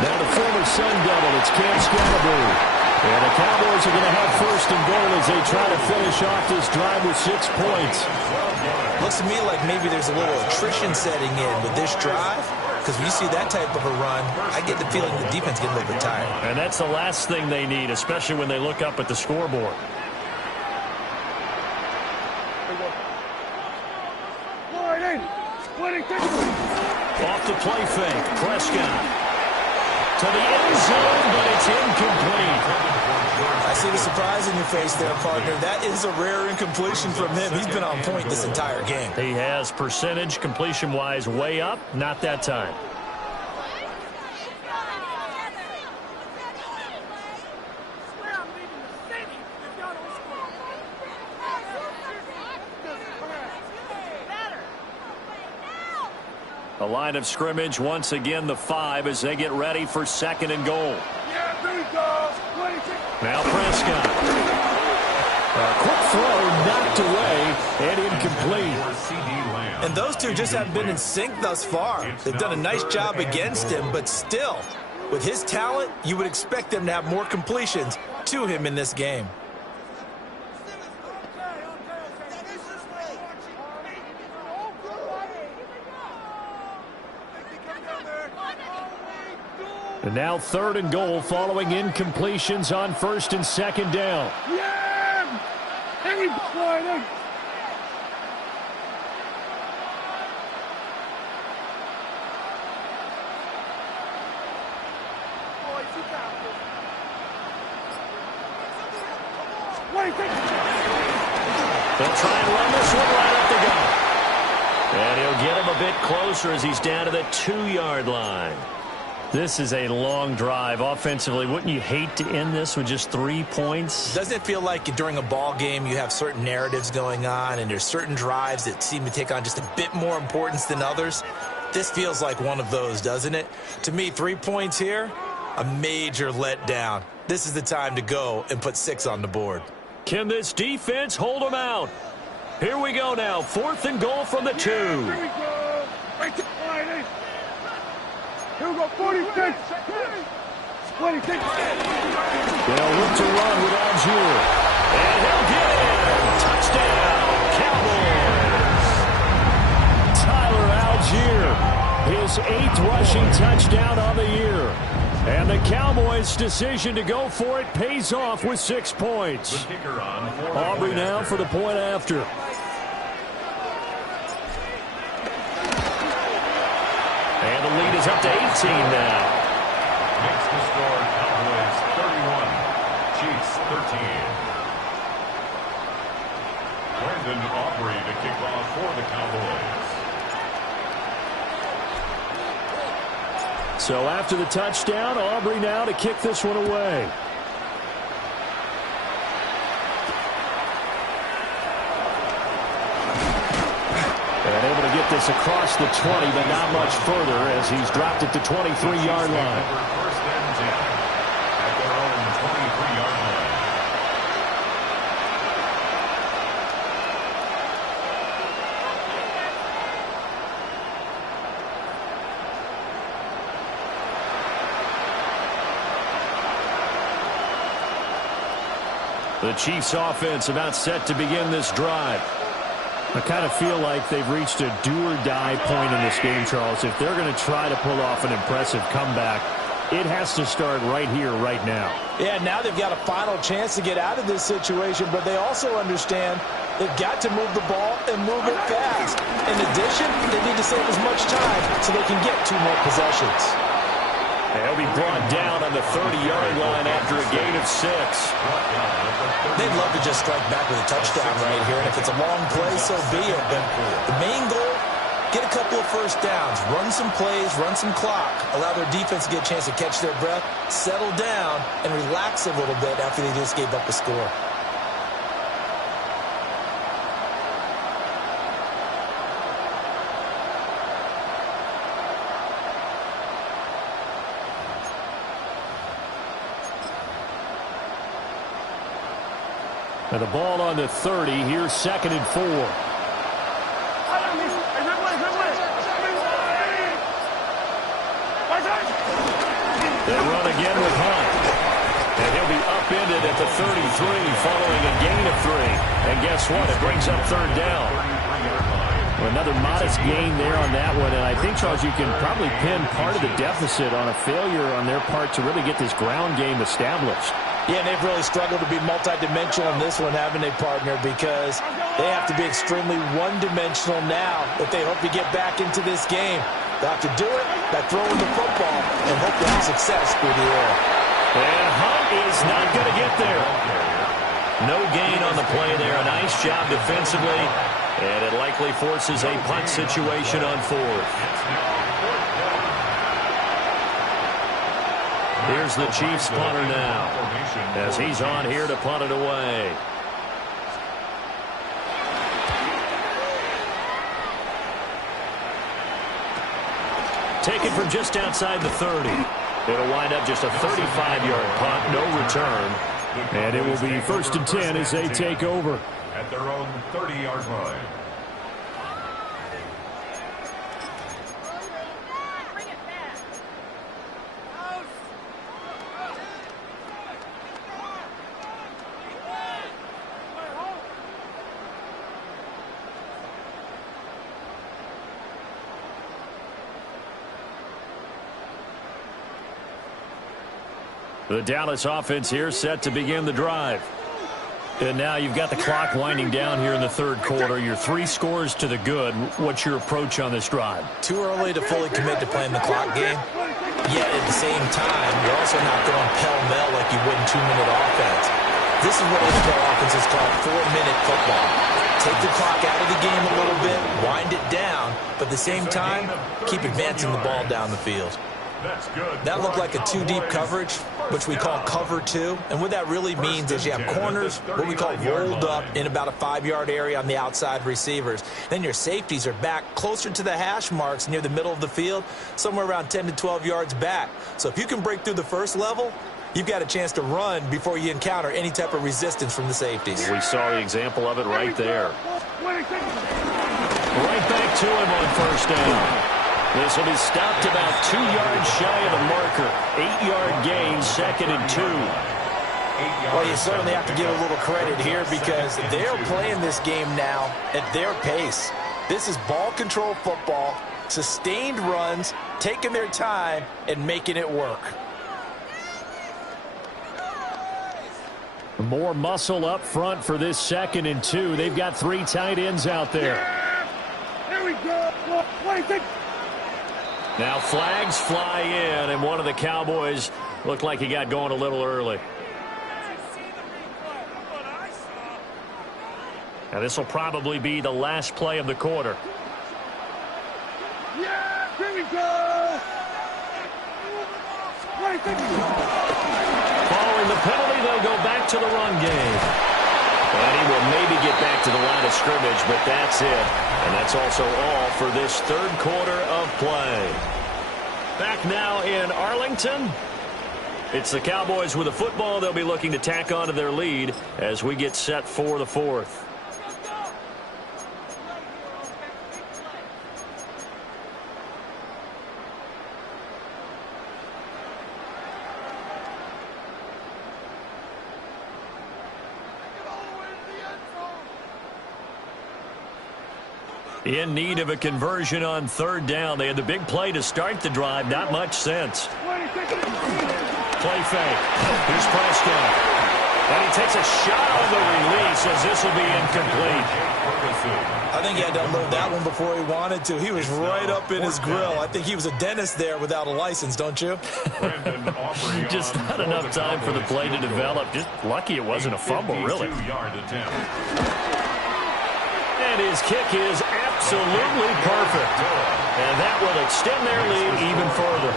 Now the former Sun Devil, it's Cam Scatterbury. And the Cowboys are going to have 1st and goal as they try to finish off this drive with 6 points. Looks to me like maybe there's a little attrition setting in with this drive, because when you see that type of a run, I get the feeling the defense getting a little bit tired. And that's the last thing they need, especially when they look up at the scoreboard. Off the play fake, Prescott to the end zone, but it's incomplete. I see the surprise in your face there, partner. That is a rare incompletion from him. He's been on point this entire game. He has percentage completion-wise way up, not that time. The line of scrimmage, once again, the 5 as they get ready for 2nd and goal. Yeah, there we go. Now Prescott. A quick throw knocked away and incomplete. And those two just haven't been in sync thus far. They've done a nice job against him, but still, with his talent, you would expect them to have more completions to him in this game. And now 3rd and goal following incompletions on 1st and 2nd down. Yeah! Everybody! They'll try and run this one right up the gut. And he'll get him a bit closer as he's down to the 2-yard line. This is a long drive offensively. Wouldn't you hate to end this with just 3 points? Doesn't it feel like during a ball game you have certain narratives going on and there's certain drives that seem to take on just a bit more importance than others? This feels like one of those, doesn't it? To me, 3 points here, a major letdown. This is the time to go and put 6 on the board. Can this defense hold them out? Here we go now. 4th and goal from the 2. Here we go. Right to Friday. Here we go. 46. 26. They'll look to run with Algier. And he'll get in. Touchdown, Cowboys. Tyler Algier, his 8th rushing touchdown on the year. And the Cowboys' decision to go for it pays off with 6 points. Aubrey now for the point after. And the lead is up to 18 now. Makes the score Cowboys 31, Chiefs 13. Brandon Aubrey to kick off for the Cowboys. So after the touchdown, Aubrey now to kick this one away. And able to get this across the 20, but not much further as he's dropped it to 23-yard line. First and 10 at their own 23-yard line. The Chiefs offense about set to begin this drive. I kind of feel like they've reached a do-or-die point in this game, Charles. If they're going to try to pull off an impressive comeback, it has to start right here, right now. Yeah, now they've got a final chance to get out of this situation, but they also understand they've got to move the ball and move it fast. In addition, they need to save as much time so they can get 2 more possessions. They'll be brought down on the 30-yard line after a gain of 6. They'd love to just strike back with a touchdown right here, and if it's a long play, so be it. But the main goal, get a couple of first downs, run some plays, run some clock, allow their defense to get a chance to catch their breath, settle down, and relax a little bit after they just gave up a score. And the ball on the 30. Here's 2nd and 4. They run again with Hunt. And he'll be upended at the 33 following a gain of 3. And guess what? It brings up 3rd down. Well, another modest gain there on that one. And I think, Charles, you can probably pin part of the deficit on a failure on their part to really get this ground game established. Yeah, and they've really struggled to be multidimensional in this one, haven't they, partner? Because they have to be extremely one-dimensional now if they hope to get back into this game. They'll have to do it by throwing the football and hope to have success through the air. And Hunt is not going to get there. No gain on the play there. A nice job defensively. And it likely forces a punt situation on 4th. Here's the Chiefs punter now as he's on here to punt it away. Taken from just outside the 30. It'll wind up just a 35-yard punt, no return. And it will be 1st and 10 as they take over. At their own 30-yard line. The Dallas offense here set to begin the drive. And now you've got the clock winding down here in the third quarter. You're 3 scores to the good. What's your approach on this drive? Too early to fully commit to playing the clock game. Yet at the same time, you're also not going pell-mell like you would in 2-minute offense. This is what NFL offenses call 4-minute football. Take the clock out of the game a little bit, wind it down, but at the same time, keep advancing the ball down the field. That looked like a 2-deep coverage, which we call cover 2. And what that really means is you have corners, what we call rolled up in about a 5-yard area on the outside receivers. Then your safeties are back closer to the hash marks near the middle of the field, somewhere around 10 to 12 yards back. So if you can break through the first level, you've got a chance to run before you encounter any type of resistance from the safeties. We saw the example of it right there. Right back to him on first down. This will be stopped about 2 yards shy of the marker. 8-yard gain, 2nd and 2. Well, you certainly have to give a little credit here because they're playing this game now at their pace. This is ball control football, sustained runs, taking their time, and making it work. More muscle up front for this 2nd and 2. They've got 3 tight ends out there. Here we go. Now flags fly in, and one of the Cowboys looked like he got going a little early. Now this will probably be the last play of the quarter. Yeah, here we go. Following the penalty, they'll go back to the run game. And he will maybe get back to the line of scrimmage, but that's it. And that's also all for this third quarter of play. Back now in Arlington. It's the Cowboys with the football. They'll be looking to tack on to their lead as we get set for the fourth. In need of a conversion on third down. They had the big play to start the drive. Not much sense. Play fake. Here's Prescott. And he takes a shot on the release as this will be incomplete. I think he had to unload that one before he wanted to. He was right up in his grill. I think he was a dentist there without a license, don't you? Just not enough time for the play to develop. Just lucky it wasn't a fumble, really. And his kick is absolutely perfect. And that will extend their lead even further.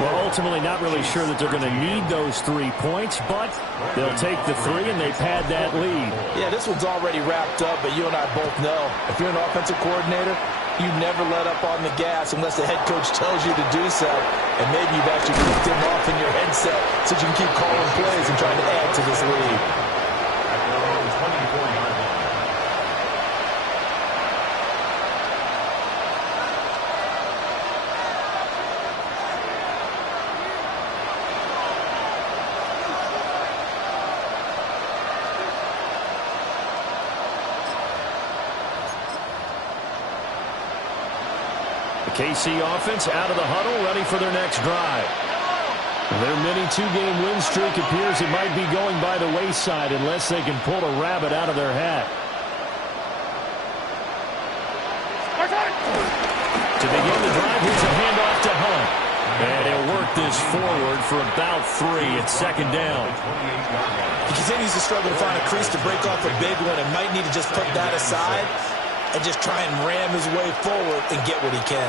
Well, ultimately not really sure that they're going to need those 3 points, but they'll take the 3 and they pad that lead. Yeah, this one's already wrapped up, but you and I both know if you're an offensive coordinator, you never let up on the gas unless the head coach tells you to do so. And maybe you've actually clicked him off in your headset so you can keep calling plays and trying to add to this lead. KC offense out of the huddle, ready for their next drive. Their mini 2-game win streak appears it might be going by the wayside unless they can pull a rabbit out of their hat. To begin the drive, here's a handoff to Hunt. And he'll work this forward for about 3 at 2nd down. He continues to struggle to find a crease to break off a big one and might need to just put that aside and just try and ram his way forward and get what he can.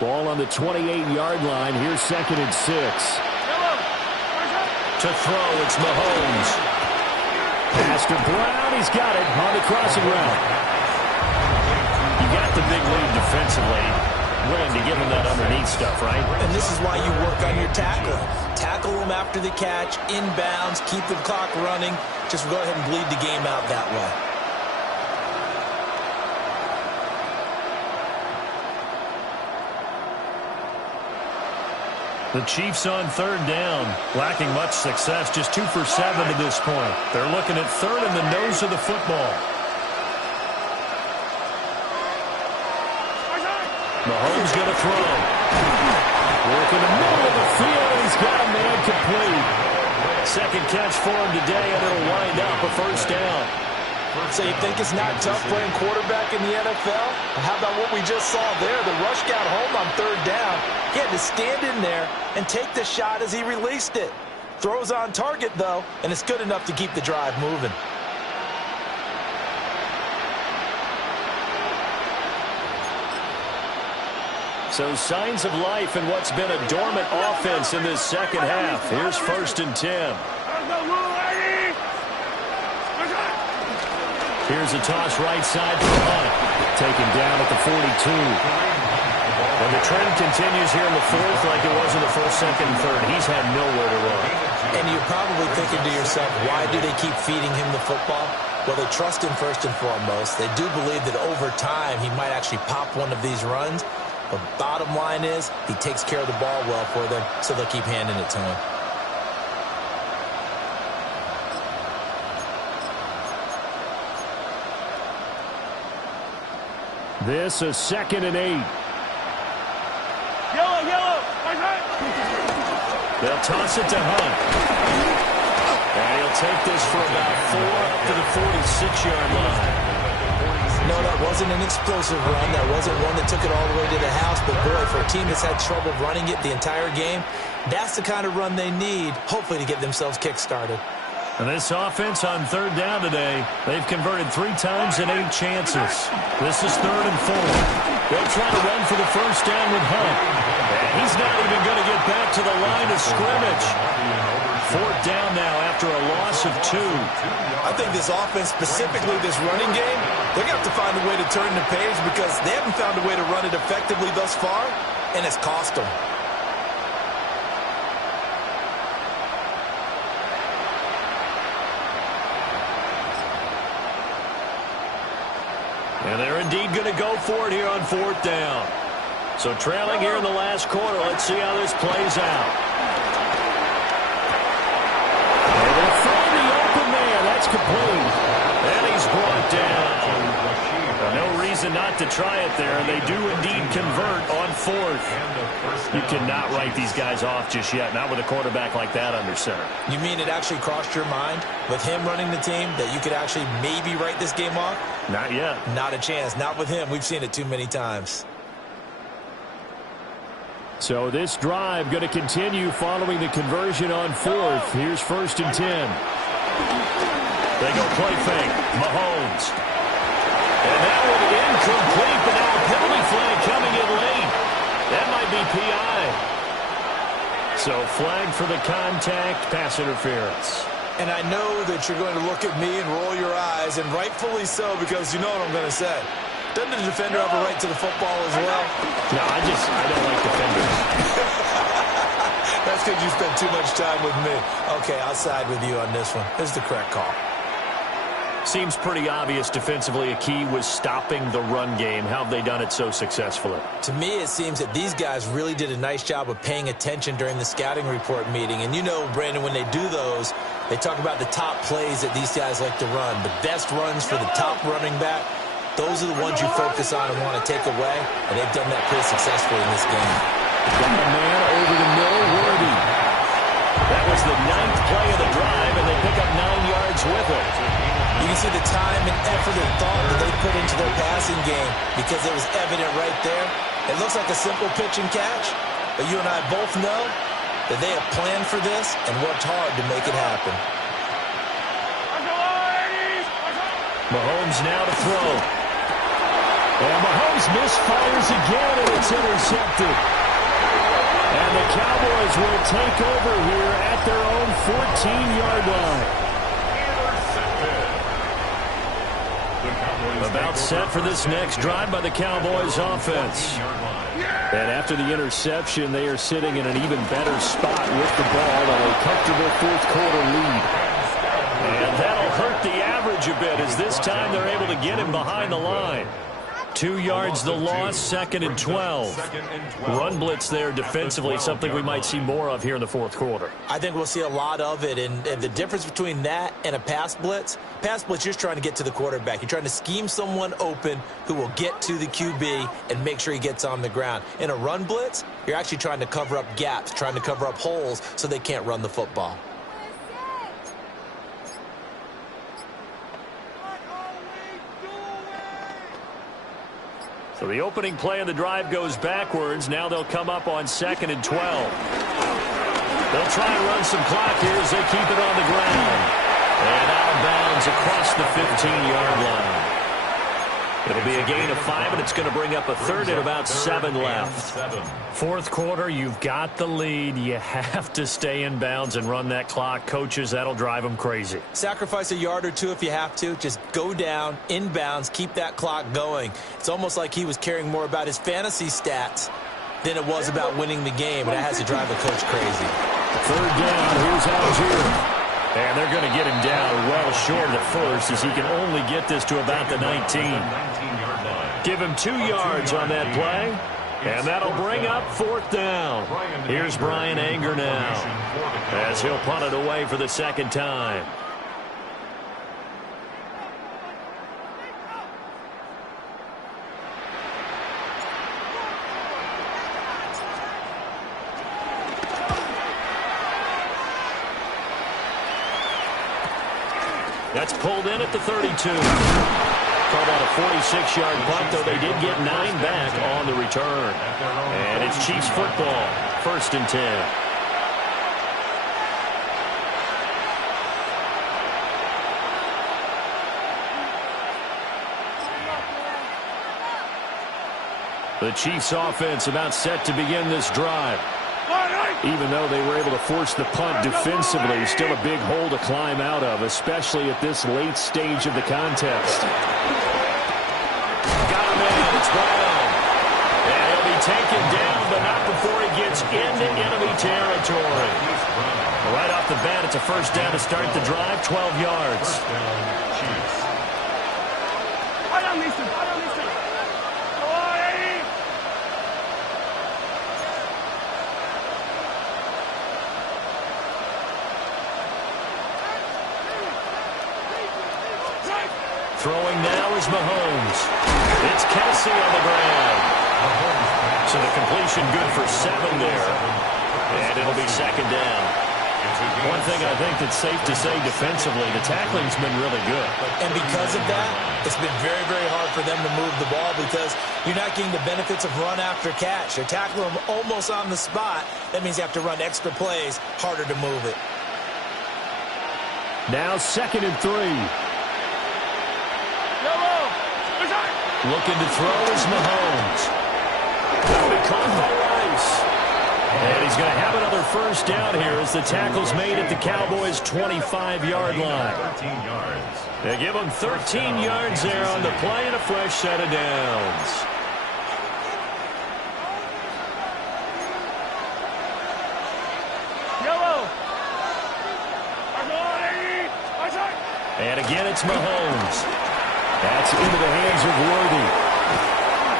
Ball on the 28-yard line. Here's 2nd and 6. To throw, it's Mahomes. Pass to Brown, he's got it on the crossing route. You got the big lead defensively. Willing to give him that underneath stuff, right? And this is why you work on your tackling. Tackle him after the catch, inbounds, keep the clock running. Just go ahead and bleed the game out that way. The Chiefs on third down, lacking much success, just 2 for 7 to this point. They're looking at third in the nose of the football. Mahomes going to throw. Work in the middle of the field. He's got a man complete. Second catch for him today, and it'll wind up a first down. So you think it's not tough playing quarterback in the NFL? How about what we just saw there? The rush got home on third down. He had to stand in there and take the shot as he released it. Throws on target, though, and it's good enough to keep the drive moving. So signs of life in what's been a dormant offense in this second half. Here's 1st and 10. Here's a toss right side for Hunt. Taken down at the 42. And the trend continues here in the fourth like it was in the first, second, and third. He's had nowhere to run. And you're probably thinking to yourself, why do they keep feeding him the football? Well, they trust him first and foremost. They do believe that over time he might actually pop one of these runs. But bottom line is he takes care of the ball well for them, so they'll keep handing it to him. This is 2nd and 8. Yellow. They'll toss it to Hunt. And he'll take this for about 4 up to the 46-yard line. No, that wasn't an explosive run. That wasn't one that took it all the way to the house. But, boy, for a team that's had trouble running it the entire game, that's the kind of run they need, hopefully, to get themselves kick-started. And this offense on third down today, they've converted 3 times in 8 chances. This is 3rd and 4. They'll try to run for the first down with Hunt. And he's not even going to get back to the line of scrimmage. 4th down now after a loss of 2. I think this offense, specifically this running game, they're going to have to find a way to turn the page because they haven't found a way to run it effectively thus far, and it's cost them. And they're indeed going to go for it here on 4th down. So trailing here in the last quarter, let's see how this plays out. And they'll throw the open man. That's complete. And he's brought down. No reason not to try it there. They do indeed convert on 4th. You cannot write these guys off just yet, not with a quarterback like that under center. You mean it actually crossed your mind with him running the team that you could actually maybe write this game off? Not yet. Not a chance. Not with him. We've seen it too many times. So this drive going to continue following the conversion on 4th. Here's 1st and 10. They go play fake. Mahomes. And that one incomplete, but now a penalty flag coming in late. That might be PI. So flag for the contact, pass interference. And I know that you're going to look at me and roll your eyes, and rightfully so, because you know what I'm going to say. Doesn't the defender have a right to the football as well? No, I don't like defenders. That's because you spent too much time with me. Okay, I'll side with you on this one. This is the correct call. Seems pretty obvious defensively a key was stopping the run game. How have they done it so successfully? To me, it seems that these guys really did a nice job of paying attention during the scouting report meeting. And you know, Brandon, when they do those, they talk about the top plays that these guys like to run. The best runs for the top running back, those are the ones you focus on and want to take away. And they've done that pretty successfully in this game. Got a man over the middle, Worthy. That was the 9th play of the drive, and they pick up 9 yards with it. You can see the time and effort and thought that they put into their passing game because it was evident right there. It looks like a simple pitch and catch, but you and I both know that they have planned for this and worked hard to make it happen. Mahomes now to throw. And Mahomes misfires again, and it's intercepted. And the Cowboys will take over here at their own 14-yard line. About set for this next drive by the Cowboys offense. And after the interception, they are sitting in an even better spot with the ball on a comfortable fourth-quarter lead. And that'll hurt the average a bit as this time they're able to get him behind the line. 2 yards the loss, 2nd and 12. Run blitz there defensively, something we might see more of here in the fourth quarter. I think we'll see a lot of it, and the difference between that and a pass blitz, you're just trying to get to the quarterback. You're trying to scheme someone open who will get to the QB and make sure he gets on the ground. In a run blitz, you're actually trying to cover up gaps, trying to cover up holes so they can't run the football. So the opening play of the drive goes backwards. Now they'll come up on 2nd and 12. They'll try and run some clock here as they keep it on the ground. And out of bounds across the 15-yard line. It'll be a gain of 5, and it's going to bring up a third and about 7 left. Fourth quarter, you've got the lead. You have to stay in bounds and run that clock. Coaches, that'll drive them crazy. Sacrifice a yard or two if you have to. Just go down, in bounds, keep that clock going. It's almost like he was caring more about his fantasy stats than it was about winning the game, and that has to drive the coach crazy. Third down, here's Algier. And they're going to get him down well short of the first as he can only get this to about the 19. Give him 2 yards on that play, and that'll bring up 4th down. Here's Bryan Anger now as he'll punt it away for the 2nd time. That's pulled in at the 32. Called out a 46-yard punt, though they did get 9 back on the return. And it's Chiefs football, 1st and 10. The Chiefs offense about set to begin this drive. Even though they were able to force the punt defensively, still a big hole to climb out of, especially at this late stage of the contest. Got him in. It's Brown. And he'll be taken down, but not before he gets into enemy territory. Right off the bat, it's a first down to start the drive, 12 yards. Throwing now is Mahomes. It's Kelsey on the ground. So the completion good for 7 there. And it'll be 2nd down. One thing I think that's safe to say defensively, the tackling's been really good. And because of that, it's been very, very hard for them to move the ball because you're not getting the benefits of run after catch. You're tackling them almost on the spot. That means you have to run extra plays, harder to move it. Now 2nd and 3. Looking to throw is Mahomes. That'll be caught by Rice. And he's going to have another first down here as the tackle's made at the Cowboys' 25-yard line. 13 yards. They give him 13 yards there on the play and a fresh set of downs. And again, it's Mahomes. That's into the hands of Worthy.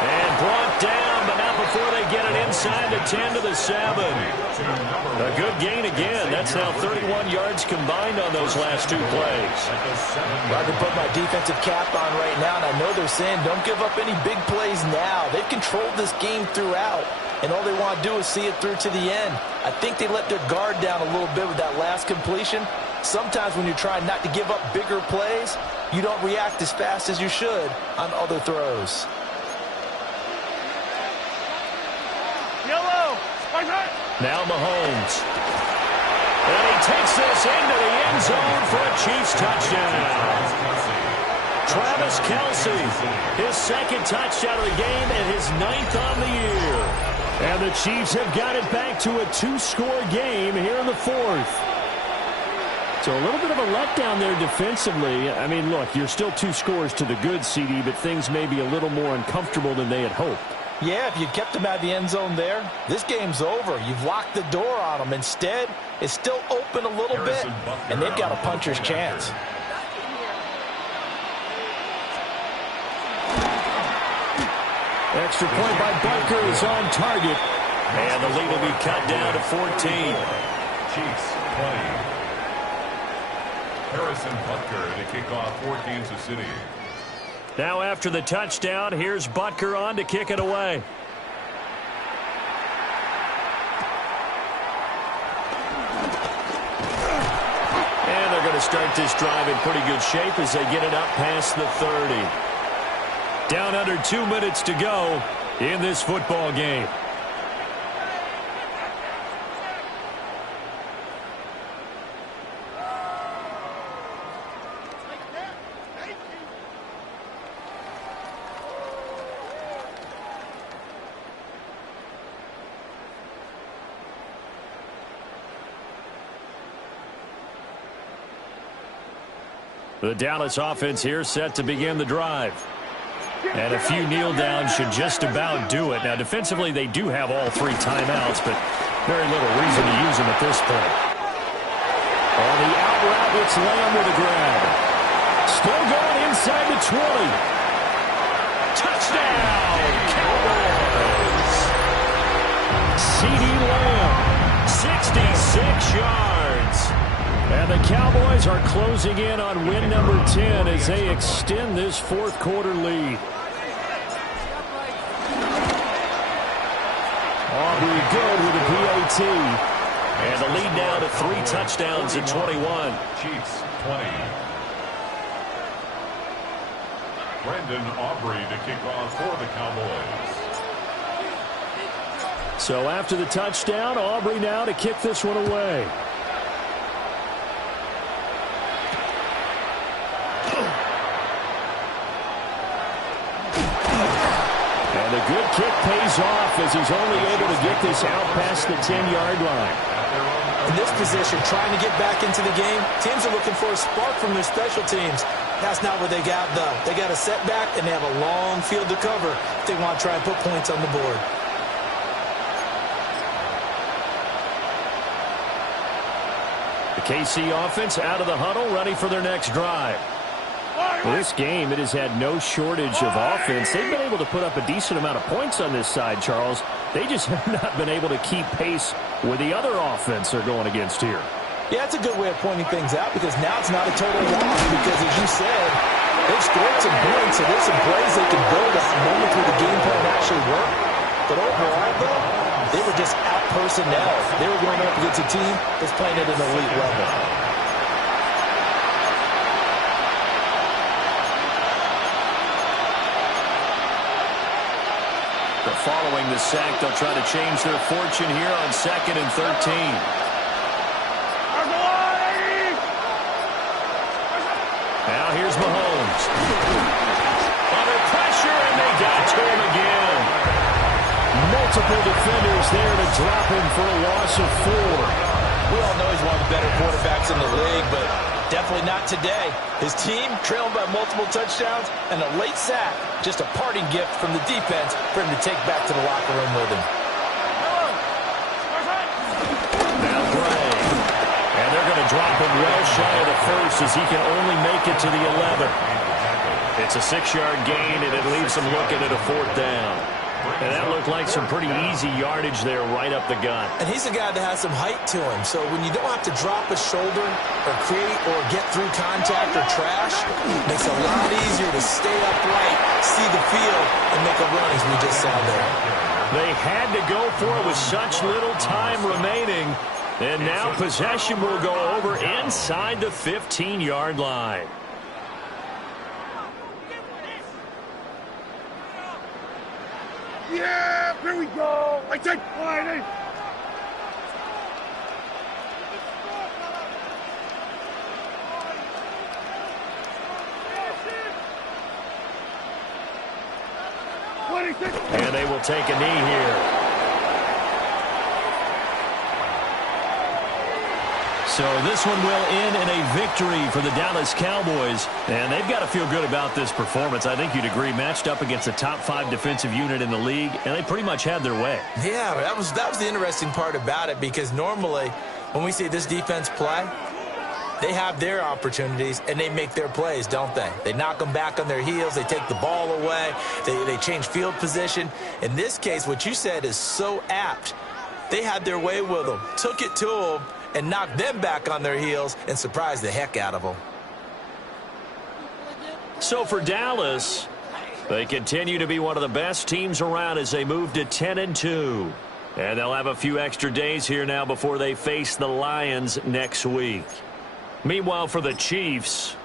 And brought down, but not before they get it inside the 10 to the 7. A good gain again. That's now 31 yards combined on those last 2 plays. I can put my defensive cap on right now, and I know they're saying don't give up any big plays now. They've controlled this game throughout, and all they want to do is see it through to the end. I think they let their guard down a little bit with that last completion. Sometimes when you're trying not to give up bigger plays, you don't react as fast as you should on other throws. Now Mahomes. And he takes this into the end zone for a Chiefs touchdown. Travis Kelce, his 2nd touchdown of the game and his 9th on the year. And the Chiefs have got it back to a 2-score game here in the 4th. So a little bit of a letdown there defensively. I mean, look, you're still 2 scores to the good, CD, but things may be a little more uncomfortable than they had hoped. Yeah, if you kept them out of the end zone there, this game's over. You've locked the door on them. Instead, it's still open a little bit, and they've got a puncher's chance. Extra point by Butker is on target. And the lead will be cut down to 14. Chiefs 20. Harrison Butker to kick off for Kansas City. Now after the touchdown, here's Butker on to kick it away. And they're going to start this drive in pretty good shape as they get it up past the 30. Down under 2 minutes to go in this football game. The Dallas offense here set to begin the drive. And a few kneel downs should just about do it. Now, defensively, they do have all 3 timeouts, but very little reason to use them at this point. On the out route, it's Lamb with a grab. Still going inside the 20. Touchdown, Cowboys! CeeDee Lamb, 66 yards. And the Cowboys are closing in on win number 10 as they extend this fourth quarter lead. Aubrey good with a PAT. And the lead now to 3 touchdowns at 21. Chiefs 20. Brandon Aubrey to kick off for the Cowboys. So after the touchdown, Aubrey now to kick this one away. And a good kick pays off as he's only able to get this out past the 10-yard line. In this position, trying to get back into the game, teams are looking for a spark from their special teams. That's not what they got, though. They got a setback, and they have a long field to cover if they want to try and put points on the board. The KC offense out of the huddle, ready for their next drive. Well, this game, it has had no shortage of offense. They've been able to put up a decent amount of points on this side, Charles. They just have not been able to keep pace with the other offense they're going against here. Yeah, it's a good way of pointing things out because now it's not a total loss because, as you said, they've scored some points, so there's some plays they can build on moments where the game plan actually worked. But overall, though, they were just out-personnel. They were going up against a team that's playing at an elite level. Following the sack, they'll try to change their fortune here on 2nd and 13. Now here's Mahomes. Under pressure, and they got to him again. Multiple defenders there to drop him for a loss of 4. We all know he's one of the better quarterbacks in the league, but definitely not today. His team trailing by multiple touchdowns and a late sack. Just a parting gift from the defense for him to take back to the locker room with him. Now Gray. And they're going to drop him well shy of the first as he can only make it to the 11. It's a 6-yard gain, and it leaves him looking at a 4th down. And that looked like some pretty easy yardage there right up the gut. And he's a guy that has some height to him. So when you don't have to drop a shoulder or create or get through contact or trash, it makes it a lot easier to stay upright, see the field, and make a run as we just saw there. They had to go for it with such little time remaining. And now possession will go over inside the 15-yard line. Yeah, here we go. I take Friday. And they will take a knee here. So this one will end in a victory for the Dallas Cowboys. And they've got to feel good about this performance. I think you'd agree, matched up against a top 5 defensive unit in the league, and they pretty much had their way. Yeah, that was the interesting part about it, because normally when we see this defense play, they have their opportunities, and they make their plays, don't they? They knock them back on their heels. They take the ball away. They change field position. In this case, what you said is so apt. They had their way with them, took it to them, and knocked them back on their heels and surprised the heck out of them. So for Dallas, they continue to be one of the best teams around as they move to 10-2. And they'll have a few extra days here now before they face the Lions next week. Meanwhile, for the Chiefs,